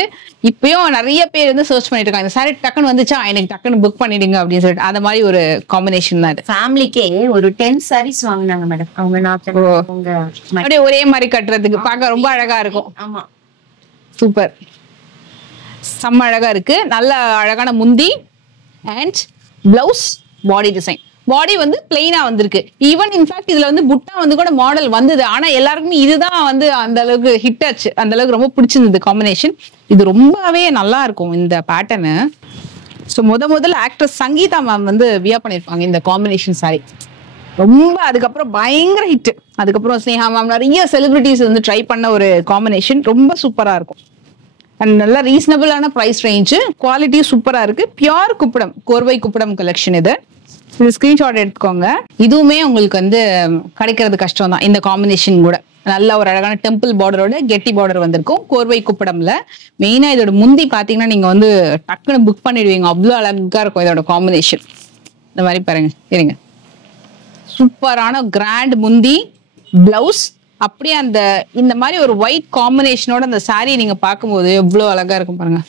இப்பயும் நிறைய பேர் வந்து சர்ச் பண்ணிட்டு இருக்காங்க இந்த சாரி டக்குன்னு வந்துச்சா எனக்கு டக்குன்னு புக் பண்ணிடுங்க அப்படின்னு சொல்லிட்டு. அந்த மாதிரி ஒரு காம்பினேஷன் தான் இது. ஃபேமிலிக்கே ஒரு 10 சாரீஸ் வாங்குனாங்க மேடம். அவங்க அப்படியே ஒரே மாதிரி கட்டுறதுக்கு பார்க்க ரொம்ப அழகா இருக்கும். ஆமா, சூப்பர், செம்ம அழகா இருக்கு. நல்ல அழகான முந்தி அண்ட் பிளவுஸ், பாடி டிசைன். பாடி வந்து பிளெயினா வந்திருக்கு. ஈவன் இன்ஃபேக்ட் இதுல வந்து புட்டா வந்து கூட மாடல் வந்தது. ஆனா எல்லாருக்குமே இதுதான் வந்து அந்த அளவுக்கு ஹிட் ஆச்சு. அந்த அளவுக்கு ரொம்ப பிடிச்சிருந்தது காம்பினேஷன். இது ரொம்பவே நல்லா இருக்கும் இந்த பேட்டர்னு. ஸோ முதல்ல ஆக்ட்ரஸ் சங்கீதா மேம் வந்து வியர் பண்ணிருப்பாங்க இந்த காம்பினேஷன் சாரி. ரொம்ப அதுக்கப்புறம் பயங்கர ஹிட். அதுக்கப்புறம் ஸ்னேகா மேம் நிறைய செலிபிரிட்டிஸ் வந்து ட்ரை பண்ண ஒரு காம்பினேஷன். ரொம்ப சூப்பரா இருக்கும். அண்ட் நல்ல ரீசனபிளான ப்ரைஸ் ரேஞ்சு, குவாலிட்டியும் சூப்பரா இருக்கு. பியோர் குப்படம், கோர்வை குப்படம் கலெக்ஷன் இது. இது ஸ்கிரீன்ஷாட் எடுத்துக்கோங்க. இதுவுமே உங்களுக்கு வந்து கிடைக்கிறது கஷ்டம் தான் இந்த காம்பினேஷன் கூட. நல்ல ஒரு அழகான டெம்பிள் பார்டரோட கெட்டி பார்டர் வந்திருக்கும் கோர்வை குப்படம்ல. மெயினா இதோட முந்தி பாத்தீங்கன்னா நீங்க வந்து டக்குன்னு புக் பண்ணிடுவீங்க, அவ்வளோ அழகா இருக்கும் இதோட காம்பினேஷன். இந்த மாதிரி பாருங்க, இருங்க, சூப்பரான கிராண்ட் முந்தி, பிளவுஸ், அப்படியே அந்த இந்த மாதிரி ஒரு ஒயிட் காம்பினேஷனோட அந்த சாரியை நீங்க பார்க்கும்போது எவ்வளவு அழகா இருக்கும் பாருங்க.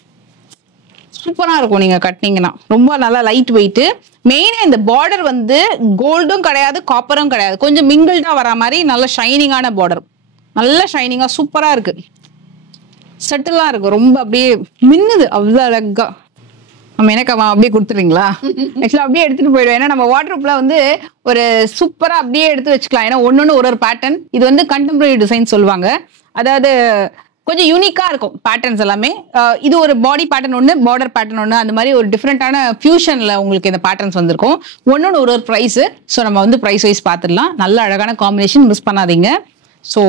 சூப்பரா இருக்கும் நீங்க கட்டினீங்கன்னா. ரொம்ப நல்லா லைட் வெயிட். மெயினா இந்த பார்டர் வந்து கோல்டும் கிடையாது, காப்பரும் கிடையாது, கொஞ்சம் மிங்கிள்டா வர மாதிரி நல்ல ஷைனிங்கான பார்டர். நல்ல ஷைனிங்கா சூப்பரா இருக்கு. செட்டிலா இருக்கு, ரொம்ப அப்படியே மின்னுது, அவ்வளவு அழகா. நம்ம எனக்கு அப்படியே கொடுத்துறீங்களா? ஆக்சுவலா அப்படியே எடுத்துட்டு போயிடுவேன். ஏன்னா நம்ம வாட்ரூப்ல வந்து ஒரு சூப்பரா அப்படியே எடுத்து வச்சுக்கலாம். ஏன்னா ஒன்னொன்னு ஒரு பேட்டர்ன். இது வந்து கண்டெம்பரரி டிசைன் சொல்லுவாங்க. அதாவது கொஞ்சம் யூனிக்கா இருக்கும் பேட்டர்ன்ஸ் எல்லாமே. இது ஒரு பாடி பேட்டர்ன் ஒன்று, பார்டர் பேட்டர்ன் ஒன்று, அந்த மாதிரி ஒரு டிஃப்ரெண்டான ஃபியூஷன்ல உங்களுக்கு இந்த பேட்டர்ன்ஸ் வந்திருக்கும். ஒன்னொன்னு ஒரு ப்ரைஸ். ஸோ நம்ம வந்து ப்ரைஸ் வைஸ் பார்த்துடலாம். நல்ல அழகான காம்பினேஷன், மிஸ் பண்ணாதீங்க. ஸோ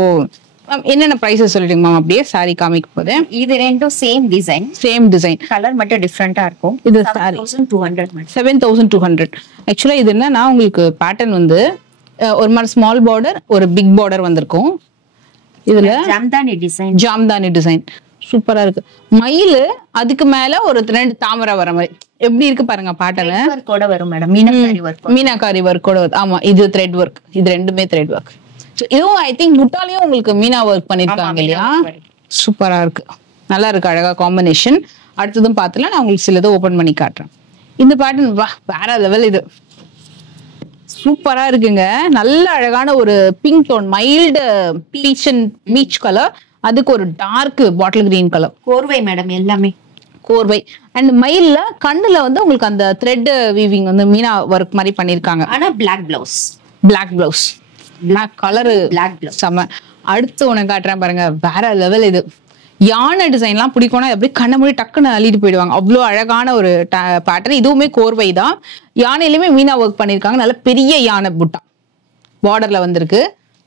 என்னென்ன ப்ரைஸஸ் சொல்லிடுங்க மேம் அப்படியே சாரி காமிக்கும் போது. இது ரெண்டும் சேம் டிசைன், கலர் மட்டும் டிஃப்ரெண்டா இருக்கும். இது சாரி 7200. ஆக்சுவலா இது என்னன்னா உங்களுக்கு பேட்டர்ன் வந்து ஒரு மாதிரி ஸ்மால் பார்டர், ஒரு பிக் பார்டர் வந்திருக்கும். இதுல ஜாம்தானி டிசைன் சூப்பரா இருக்கு. மயிலு, அதுக்கு மேல ஒரு 2 தாமரை வர மாதிரி எப்படி இருக்கு பாருங்க பேட்டர்ன். கூட வரும் மேடம், மீனாக்காரி ஒர்க்கோட. ஆமா, இது த்ரெட் ஒர்க். இது ரெண்டுமே த்ரெட் ஒர்க். இதுவும் ஐ திங்க் புட்டாலையும் உங்களுக்கு மீனா ஒர்க் பண்ணிருக்காங்க இல்லையா? சூப்பரா இருக்கு, நல்லா இருக்கு, அழகா காம்பினேஷன். அடுத்ததும் பார்த்துல நான் உங்களுக்கு சிலதை ஓபன் பண்ணி காட்டுறேன். இந்த பேட்டர்ன் வேற லெவல். இது சூப்பரா இருக்குங்க. நல்ல அழகான ஒரு pink tone, mild peach and peach colour, அதுக்கு ஒரு டார்க் பாட்டில் கிரீன் கலர். கோர்வை மேடம், எல்லாமே கோர்வை. அண்ட் மயில்ல கண்ணுல வந்து உங்களுக்கு அந்த த்ரெட் வீவிங் வந்து மீனா ஒர்க் மாதிரி பண்ணிருக்காங்க. ஆனா black blouse black colour, black blouse செம்ம. அடுத்து உனக்கு காட்டுறேன் பாருங்க, வேற லெவல். இது யானை டிசைன்லாம் பிடிக்கும்னா அப்படியே கண்ண மூடி டக்குன்னு அள்ளிட்டு போயிடுவாங்க. அவ்வளோ அழகான ஒரு பேட்டர்ன். இதுவுமே கோர்வை தான். யானையிலுமே மீனா ஒர்க் பண்ணிருக்காங்க. நல்ல பெரிய யானை புட்டா பார்டர்ல வந்திருக்கு.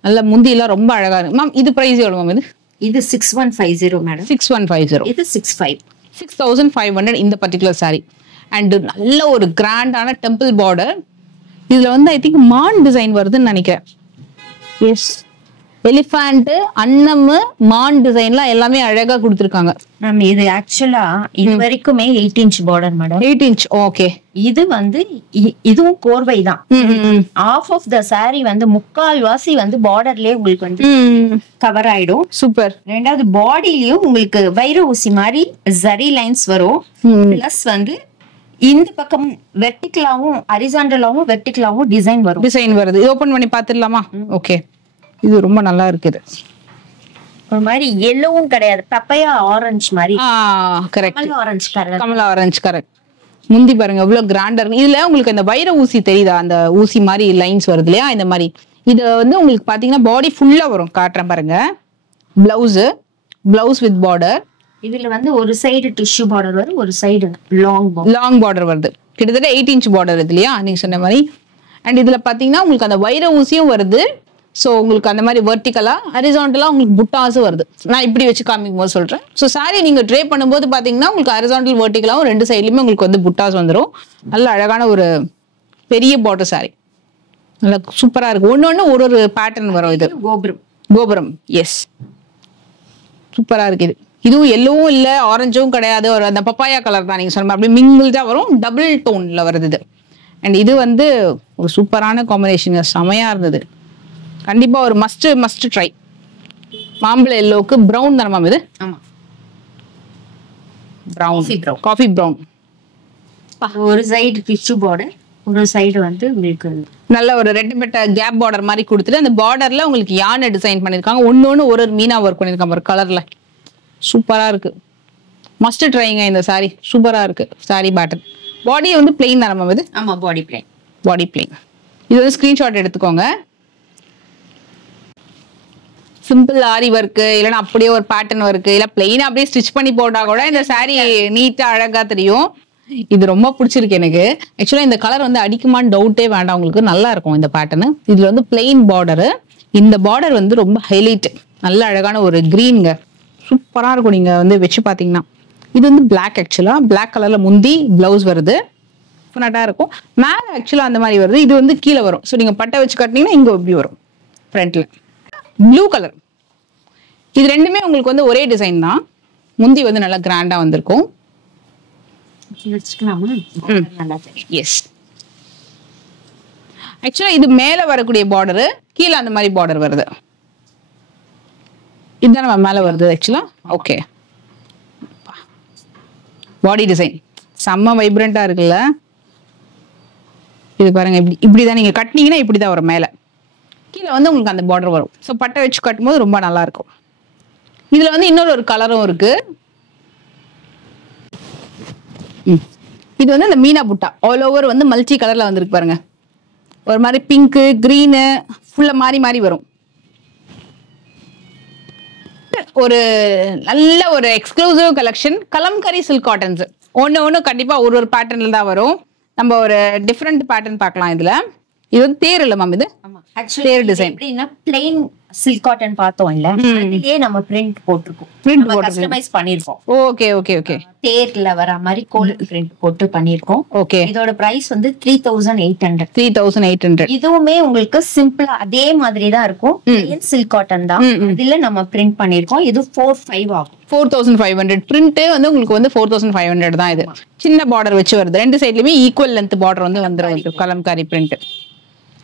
நல்ல முந்தி எல்லாம் ரொம்ப அழகா இருக்கு. மேம் இது பிரைஸ் எவ்வளவு மேம்? இது 6150 மேடம். 6150. இது 6500 இந்த பர்டிகுலர் சாரி. அண்ட் நல்ல ஒரு கிராண்டான டெம்பிள் பார்டர். இதுல வந்து ஐ திங்க் மான் டிசைன் வருதுன்னு நினைக்கிறேன். எஸ், எலிஃபண்ட், அன்னமு, மான் டிசைன்லாம் எல்லாமே அழகா கொடுத்துருக்காங்க. மேம் இது ஆக்சுவலா இது வரைக்குமே 8 inch border madam. 8 inch, okay. இது வந்து இதுவும் கோர்வை தான். ஆஃப் ஆஃப் த சாரி வந்து முக்கால் வாசி வந்து பார்டர்லயே உங்களுக்கு வந்து கவர் ஆயிடும். சூப்பர். ரெண்டாவது பாடியிலயும் உங்களுக்கு வைர ஊசி மாதிரி ஜரி லைன்ஸ் வரும். பிளஸ் வந்து இந்த பக்கம் வெர்டிகலாவும் ஹரிசாண்டலாவும் வெர்டிகலாவும் டிசைன் வருது. இது ஓபன் பண்ணி பாத்துடலாமா? ஓகே. இது ரொம்ப நல்லா இருக்குது. ஒரு மாதிரி yellowவும் கிடையாது, பப்பையா ஆரஞ்சு மாதிரி. Correct, Kamala orange correct. முந்தி பாருங்க எவ்வளவு கிராண்டா இருக்கு. இதுல உங்களுக்கு அந்த வைர ஊசி தெரியுதா? அந்த ஊசி மாதிரி லைன்ஸ் வருது இல்லையா? இந்த மாதிரி இது வந்து உங்களுக்கு பாத்தீங்கன்னா பாடி ஃபுல்லா வரும். காட்டுறேன் பாருங்க. Blouse with border. இதுல வந்து ஒரு சைடு டிஷ்யூ பார்டர் வரும், ஒரு சைடு லாங் பார்டர் வருது. கிட்டத்தட்ட 8 இன்ச் பார்டர் இது இல்லையா நீங்க சொன்ன மாதிரி. அண்ட் இதுல பாத்தீங்கன்னா உங்களுக்கு அந்த வைர ஊசியும் வருது. ஸோ உங்களுக்கு அந்த மாதிரி வெர்டிகலா ஹரிசாண்டலா உங்களுக்கு புட்டாஸும் வருது. நான் இப்படி வச்சு காமிக்கும் போது சொல்றேன். ஸோ சாரி நீங்க ட்ரே பண்ணும்போது பாத்தீங்கன்னா உங்களுக்கு ஹரிசாண்டல் வெர்டிகலாவும் ரெண்டு சைட்லயுமே உங்களுக்கு வந்து புட்டாஸ் வந்துடும். நல்ல அழகான ஒரு பெரிய பார்டர் சாரி, நல்லா சூப்பரா இருக்கு. ஒன்னு ஒரு பேட்டர்ன் வரும். இது கோபுரம். எஸ், சூப்பரா இருக்கு. இதுவும் எல்லோவும் இல்ல, ஆரஞ்சும் கிடையாது, ஒரு அந்த பப்பாயா கலர் தான் நீங்க சொன்ன அப்படி மிங்கிள்டா வரும். டபுள் டோன்ல வருது இது. அண்ட் இது வந்து ஒரு சூப்பரான காம்பினேஷன், செமையா இருந்தது. கண்டிப்பா ஒரு மஸ்ட் ட்ரை. மாம்பழ எல்லோக்கு பிரவுன் தானே மேம் இது? ஆமா, பிரவுன், காஃபி பிரவுன். ஒரு சைடு டிஷ்யூ பார்டர், ஒரு சைடு வந்து உங்களுக்கு நல்ல ஒரு ரெடிமேட் கேப் பார்டர் மாதிரி கொடுத்துட்டு அந்த பார்டர்ல உங்களுக்கு யானை டிசைன் பண்ணிருக்காங்க. ஒன்னொன்னு ஒரு மீனா ஒர்க் பண்ணிருக்காங்க ஒரு கலர்ல. சூப்பரா இருக்கு. மஸ்ட் ட்ரைங்க இந்த சாரி. சூப்பரா இருக்கு சாரி பேட்டர்ன். பாடி வந்து பிளெயின் தானே மேம் இது? ஆமா, பாடி பிளைன். பாடி பிளெயின். இது வந்து ஸ்கிரீன்ஷாட் எடுத்துக்கோங்க. சிம்பிள் ஆரி ஒர்க் இல்லைன்னா அப்படியே ஒரு பேட்டர்ன் ஒர்க் இல்ல பிளெயினா அப்படியே ஸ்டிச் பண்ணி போட்டா கூட இந்த சாரி நீட்டா அழகா தெரியும். இது ரொம்ப பிடிச்சிருக்கு எனக்கு. ஆக்சுவலா இந்த கலர் வந்து அடிக்குமான்னு டவுட்டே வேண்டாம், உங்களுக்கு நல்லா இருக்கும் இந்த பேட்டர்ன். இதுல வந்து பிளெயின் பார்டரு. இந்த பார்டர் வந்து ரொம்ப ஹைலைட், நல்ல அழகான ஒரு கிரீன்ங்க. சூப்பரா இருக்கும் நீங்க வந்து வச்சு பாத்தீங்கன்னா. இது வந்து பிளாக், ஆக்சுவலா பிளாக் கலர்ல முந்தி பிளவுஸ் வருது. டெஃபினட்டா இருக்கும். மேல ஆக்சுவலா அந்த மாதிரி வருது, இது வந்து கீழே வரும். ஸோ நீங்க பட்டை வச்சு கட்டினீங்கன்னா இங்க எப்படி வரும் ஃப்ரண்ட்ல. Blue colour. இது ரெண்டுமே உங்களுக்கு வந்து ஒரே டிசைன் தான். முந்தி வந்து நல்லா கிராண்டா வந்திருக்கும். எஸ், ஆக்சுவலா இது மேல வரக்கூடிய பார்டரு, கீழே அந்த மாதிரி பார்டர் வருது. இதுதான் நம்ம மேல வருது ஆக்சுவலா. ஓகே, பாடி டிசைன் செம்ம வைப்ரண்டா இருக்குல்ல. இது பாருங்க, இப்படிதான் நீங்க கட்டினீங்கன்னா இப்படிதான் வரும். மேல கீழே வந்து உங்களுக்கு அந்த பார்டர் வரும். ஸோ பட்டை வச்சு கட்டும்போது ரொம்ப நல்லா இருக்கும். இதுல வந்து இன்னொரு ஒரு கலரும் இருக்கு. இது வந்து இந்த மீனா புட்டா ஆல் ஓவர் வந்து மல்டி கலர்ல வந்திருக்கு பாருங்க. ஒரு மாதிரி பிங்க், கிரீனு ஃபுல்லா மாறி மாறி வரும். ஒரு நல்ல ஒரு exclusive collection. Kalamkari silk cottons ஒன்னு கண்டிப்பா ஒரு ஒரு பேட்டர்ன்ல தான் வரும். நம்ம ஒரு டிஃப்ரெண்ட் பேட்டர்ன் பார்க்கலாம். இதுல இது வந்து தேர் இல்ல மேம், இது தேர் டிசைன். எப்படின்னா பிளைன் சில்க் காட்டன் பார்த்தோம் இல்ல, அதுலயே நம்ம பிரிண்ட் போட்டுருக்கோம், பிரிண்ட் கஸ்டமைஸ் பண்ணிருக்கோம். Okay okay okay. தேர்ல வர மாதிரி கோல்டன் பிரிண்ட் போட்டு பண்ணிருக்கோம். ஓகே, இதோட பிரைஸ் வந்து 3800. 3800. இதுவுமே உங்களுக்கு சிம்பிளா அதே மாதிரி தான் இருக்கும். சில்க் காட்டன் தான், இதுல நம்ம பிரிண்ட் பண்ணிருக்கோம். இது 4500 ஆகும். 4500 பிரிண்ட் வந்து உங்களுக்கு வந்து 4500 தான். இது சின்ன பார்டர் வச்சு வருது. ரெண்டு சைட்லயுமே ஈக்குவல் லென்த் பார்டர் வந்து வந்துரும். கலம்காரி பிரிண்ட்.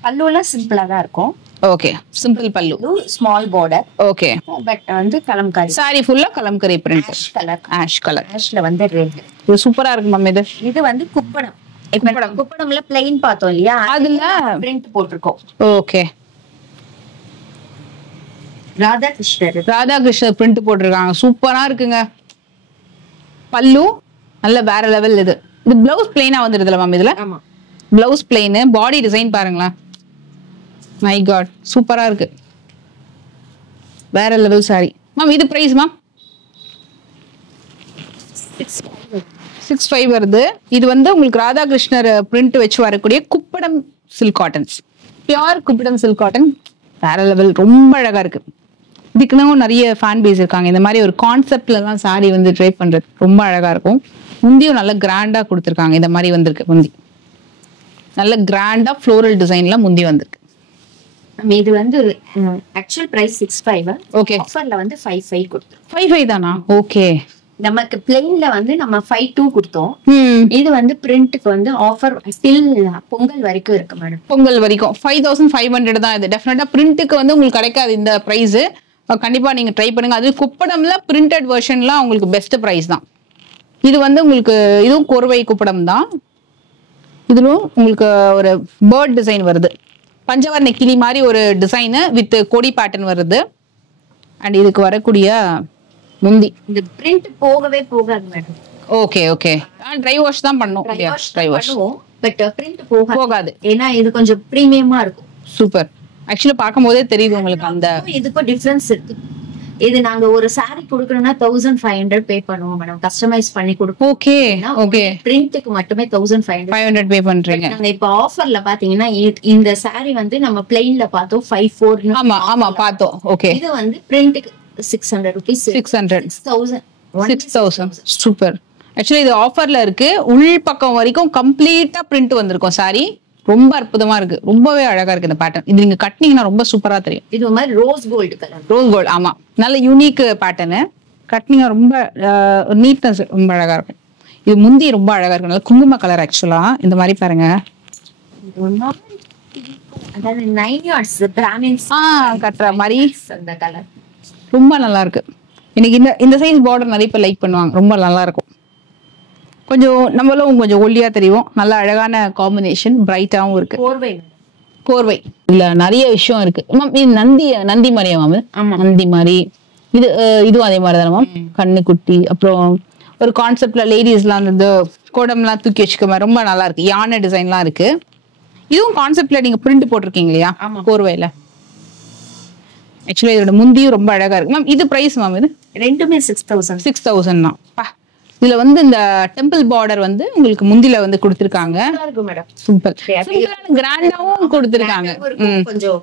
பல்லுலாம் சிம்பிளா தான் இருக்கும். Okay, simple pallu, small border. Okay, but வந்து கலம்காரி சாரி ஃபுல்லா Kalamkari print. Colour, ash colour. ஆஷ்ல வந்து ரெட். இது சூப்பரா இருக்கு மேம். இது வந்து குப்படம். குப்படம்ல பிளைன் பார்த்தோம் இல்லையா, அதுல பிரிண்ட் போட்டிருக்கோம். ஓகே, ராதாகிருஷ்ணர் பிரிண்ட் போட்டிருக்காங்க. சூப்பரா இருக்குங்க. பல்லு நல்ல வேற லெவல். இது பிளவுஸ் பிளைனா வந்துருதுல மேம். இதுல ஆமா, பிளவுஸ் பிளைன். பாடி டிசைன் பாருங்களேன். மை காட், சூப்பரா இருக்கு. வேற லெவல் சாரி மேம். இது பிரைஸ் மேம் 65 வருது. இது வந்து உங்களுக்கு ராதாகிருஷ்ணர் பிரிண்ட் வச்சு வரக்கூடிய Kuppadam silk cottons. Pure Kuppadam silk cotton. வேற லெவல், ரொம்ப அழகா இருக்கு. இதுக்குன்னு நிறைய ஃபேன் பேஸ் இருக்காங்க. இந்த மாதிரி ஒரு கான்செப்ட்ல எல்லாம் சாரி வந்து ட்ரை பண்றது ரொம்ப அழகா இருக்கும். முந்தியும் நல்ல கிராண்டா கொடுத்துருக்காங்க. இந்த மாதிரி வந்திருக்கு முந்தி. நல்ல கிராண்டா ஃப்ளோரல் டிசைன்ல முந்தி வந்திருக்கு. இது வந்து ஆக்சுவல் பிரைஸ் 65. ஓகே, ஆஃபர்ல வந்து 55 கொடுத்தோம். 55 தானா? ஓகே, நமக்கு பிளைன்ல வந்து நம்ம 52 கொடுத்தோம். இது வந்து பிரிண்ட்க்கு வந்து ஆஃபர் ஸ்டில் பொங்கல் வரைக்கும் இருக்கு மேடம். பொங்கல் வரைக்கும் 5500 தான். இது டெஃபினட்டா பிரிண்ட்க்கு வந்து உங்களுக்கு கிடைக்காது இந்த பிரைஸ். கண்டிப்பா நீங்க ட்ரை பண்ணுங்க. அது குப்படம்ல பிரிண்டட் வெர்ஷன்லாம் உங்களுக்கு பெஸ்ட் பிரைஸ் தான். இது வந்து உங்களுக்கு இதுவும் கோர்வை குப்படம் தான். இதுலும் உங்களுக்கு ஒரு பேர்ட் டிசைன் வருது. பஞ்சவர்ண கிளி மாதிரி ஒரு டிசைன் வித் கொடி பேட்டர்ன் வருது. அண்ட் இதுக்கு வரக்கூடிய முந்தி இந்த பிரிண்ட் போகவே போகாது madam. Okay okay, dry wash தான் பண்ணும். ட்ரை வாஷ் பட் பிரிண்ட் போகாது. ஏன்னா இது கொஞ்சம் பிரீமியமா இருக்கும். சூப்பர். ஆக்சுவலா பாக்கும்போதே தெரியுது உங்களுக்கு அந்த இதுக்கும் டிஃபரன்ஸ் இருக்கு. இது நாங்க ஒரு saree கொடுக்கணும்னா 1500 பே பண்ணுவோம் மேடம், கஸ்டமைஸ் பண்ணி கொடுப்போம். ஓகே ஓகே, பிரிண்ட்க்கு மட்டுமே 1500 பே பண்றீங்க. நாங்க இப்ப ஆஃபர்ல பாத்தீங்கன்னா இந்த saree வந்து நம்ம பிளைன்ல பார்த்தோம் 54. ஆமா ஆமா பார்த்தோம். ஓகே, இது வந்து பிரிண்ட்க்கு 600 rupees. 6000. சூப்பர். ஆக்சுவலி இது ஆஃபர்ல இருக்கு. உள் பக்கம் வரைக்கும் கம்ப்ளீட்டா பிரிண்ட் வந்திருக்கும். சாரி ரொம்ப அற்புதமா இருக்கு. ரொம்பவே அழகா இருக்கு இந்த பேட்டர்ன். இது நீங்க கட்டினீங்கன்னா ரொம்ப சூப்பரா தெரியும். இது மாதிரி rose gold colour. Rose gold, ஆமா, நல்ல யூனிக் பேட்டர்னு. கட்டினீங்க ரொம்ப நீட்னஸ் ரொம்ப அழகா இருக்கும். இது முந்தி ரொம்ப அழகா இருக்கு. நல்ல குங்கும கலர். ஆக்சுவலா இந்த மாதிரி பாருங்க. அதாவது 9 yards பிராமின்ஸ் கட்டுற மாதிரி அந்த கலர் ரொம்ப நல்லா இருக்கு. எனக்கு இந்த சைஸ் பார்டர் நிறைய பேர் லைக் பண்ணுவாங்க, ரொம்ப நல்லா இருக்கும். கொஞ்சம் நம்மளும் கொஞ்சம் ஒல்லியா தெரியும், நல்ல அழகான காம்பினேஷன், பிரைட்டாவும் இருக்கு. கோர்வை இல்ல நிறைய விஷயம் இருக்கு மேம். இது நந்தி மாதிரியா மேம்? நந்தி மாதிரி இதுவும் அதே மாதிரி தானே மேம்? கண்ணு குட்டி, அப்புறம் ஒரு கான்செப்ட்ல லேடிஸ் எல்லாம் வந்து கோடம்லாம் தூக்கி வச்சுக்க மாதிரி ரொம்ப நல்லா இருக்கு. யானை டிசைன்லாம் இருக்கு. இதுவும் கான்செப்ட்ல நீங்க பிரிண்ட் போட்டிருக்கீங்க இல்லையா கோர்வையில? ஆக்சுவலி இதோட முந்தியும் ரொம்ப அழகா இருக்கு மேம். இது பிரைஸ் மேம்? இது ரெண்டுமே 6000. 6000 தான். இதுல வந்து இந்த டெம்பிள் பார்டர் வந்து உங்களுக்கு முந்தில வந்து கொடுத்திருக்காங்க. சிம்பிள் கிராண்டாவும் கொடுத்திருக்காங்க. கொஞ்சம்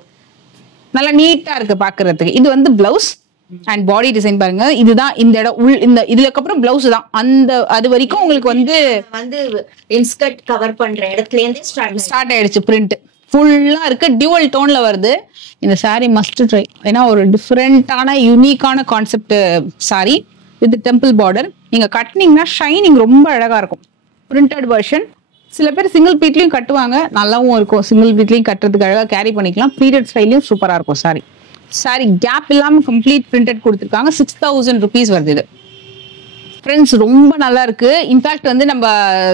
நல்லா நீட்டா இருக்கு பாக்குறதுக்கு. இது வந்து பிளவுஸ் அண்ட் பாடி டிசைன் பாருங்க. இதுதான் இந்த இடம் இதுக்கு அப்புறம் பிளவுஸ் தான். அது வரைக்கும் உங்களுக்கு வந்து இன்ஸ்கர்ட் கவர் பண்ற இடத்துல இருந்து ஸ்டார்ட் ஆயிடுச்சு. பிரிண்ட் ஃபுல்லா இருக்கு, டியூவல் டோன்ல வருது. இந்த சாரி மஸ்ட் ட்ரை. ஏன்னா ஒரு டிஃப்ரெண்டான யூனிக்கான concept sorry with temple border. நீங்க கட்டினீங்கன்னா ஷைனிங் ரொம்ப அழகா இருக்கும். Printed version. சில பேர் சிங்கிள் பீட்லயும் கட்டுவாங்க, நல்லாவும் இருக்கும். சிங்கிள் பீட்லயும் கட்டுறதுக்கு அழகா கேரி பண்ணிக்கலாம். பீரியட் ஸ்டைலையும் சூப்பரா இருக்கும் சாரி கேப் இல்லாம கம்ப்ளீட் பிரிண்டட் கொடுத்துருக்காங்க. 6000 rupees வருது இது. ஃப்ரெண்ட்ஸ் ரொம்ப நல்லா இருக்கு. இன்ஃபேக்ட் வந்து நம்ம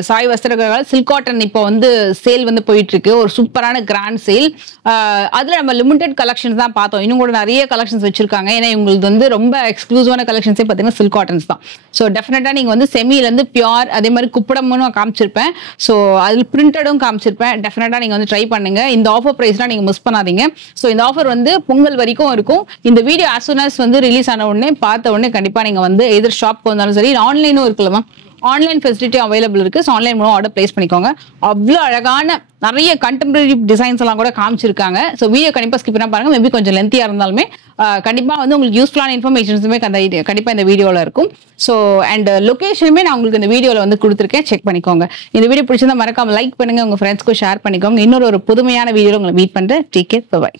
சாய் வஸ்திரகர்கள் சில்க் காட்டன் இப்போ வந்து சேல் வந்து போயிட்டு இருக்கு, ஒரு சூப்பரான கிராண்ட் சேல். அதுல நம்ம லிமிடெட் கலெக்ஷன்ஸ் தான் பார்த்தோம். இன்னும் கூட நிறைய கலெக்ஷன்ஸ் வச்சிருக்காங்க. ஏன்னா இவங்களுக்கு வந்து ரொம்ப எக்ஸ்க்ளூசிவான கலெக்ஷன்ஸே பார்த்தீங்கன்னா சில்க் காட்டன்ஸ் தான். ஸோ டெஃபினட்டா நீங்க வந்து செமில இருந்து பியூர், அதே மாதிரி குப்படமும் காமிச்சிருப்பேன். ஸோ அதில் பிரிண்டடும் காமிச்சிருப்பேன். டெஃபினட்டா நீங்க வந்து ட்ரை பண்ணுங்க. இந்த ஆஃபர் பிரைஸ்லாம் நீங்க மிஸ் பண்ணாதீங்க. ஸோ இந்த ஆஃபர் வந்து பொங்கல் வரைக்கும் இருக்கும். இந்த வீடியோ as soon as வந்து ரிலீஸ் ஆன உடனே பார்த்த உடனே கண்டிப்பா நீங்க வந்து எதிர் ஷாப்க்கு வந்தாலும் சரி, ஆன்லைனும் இருக்குல்ல மேம், ஆன்லைன் ஃபெசிலிட்டி அவைலபிள் இருக்கு. ஸோ ஆன்லைன் மூலம் ஆர்டர் பிளேஸ் பண்ணிக்கோங்க. அவ்வளோ அழகான நிறைய கண்டெம்பரரி டிசைன்ஸ் எல்லாம் கூட காமிச்சிருக்காங்க. ஸோ வீடியோ கண்டிப்பா ஸ்கிப் பண்ண பாருங்க. மேபி கொஞ்சம் லென்த்தியா இருந்தாலுமே கண்டிப்பா வந்து உங்களுக்கு யூஸ்ஃபுல்லான இன்ஃபர்மேஷன்ஸுமே கண்டிப்பா இந்த வீடியோல இருக்கும். ஸோ அண்ட் லொகேஷனுமே நான் உங்களுக்கு இந்த வீடியோல வந்து கொடுத்துருக்கேன், செக் பண்ணிக்கோங்க. இந்த வீடியோ பிடிச்சிருந்தா மறக்காம லைக் பண்ணுங்க, உங்க ஃப்ரெண்ட்ஸ்க்கும் ஷேர் பண்ணிக்கோங்க. இன்னொரு புதுமையான வீடியோல உங்களை மீட் பண்றேன். Take care, by.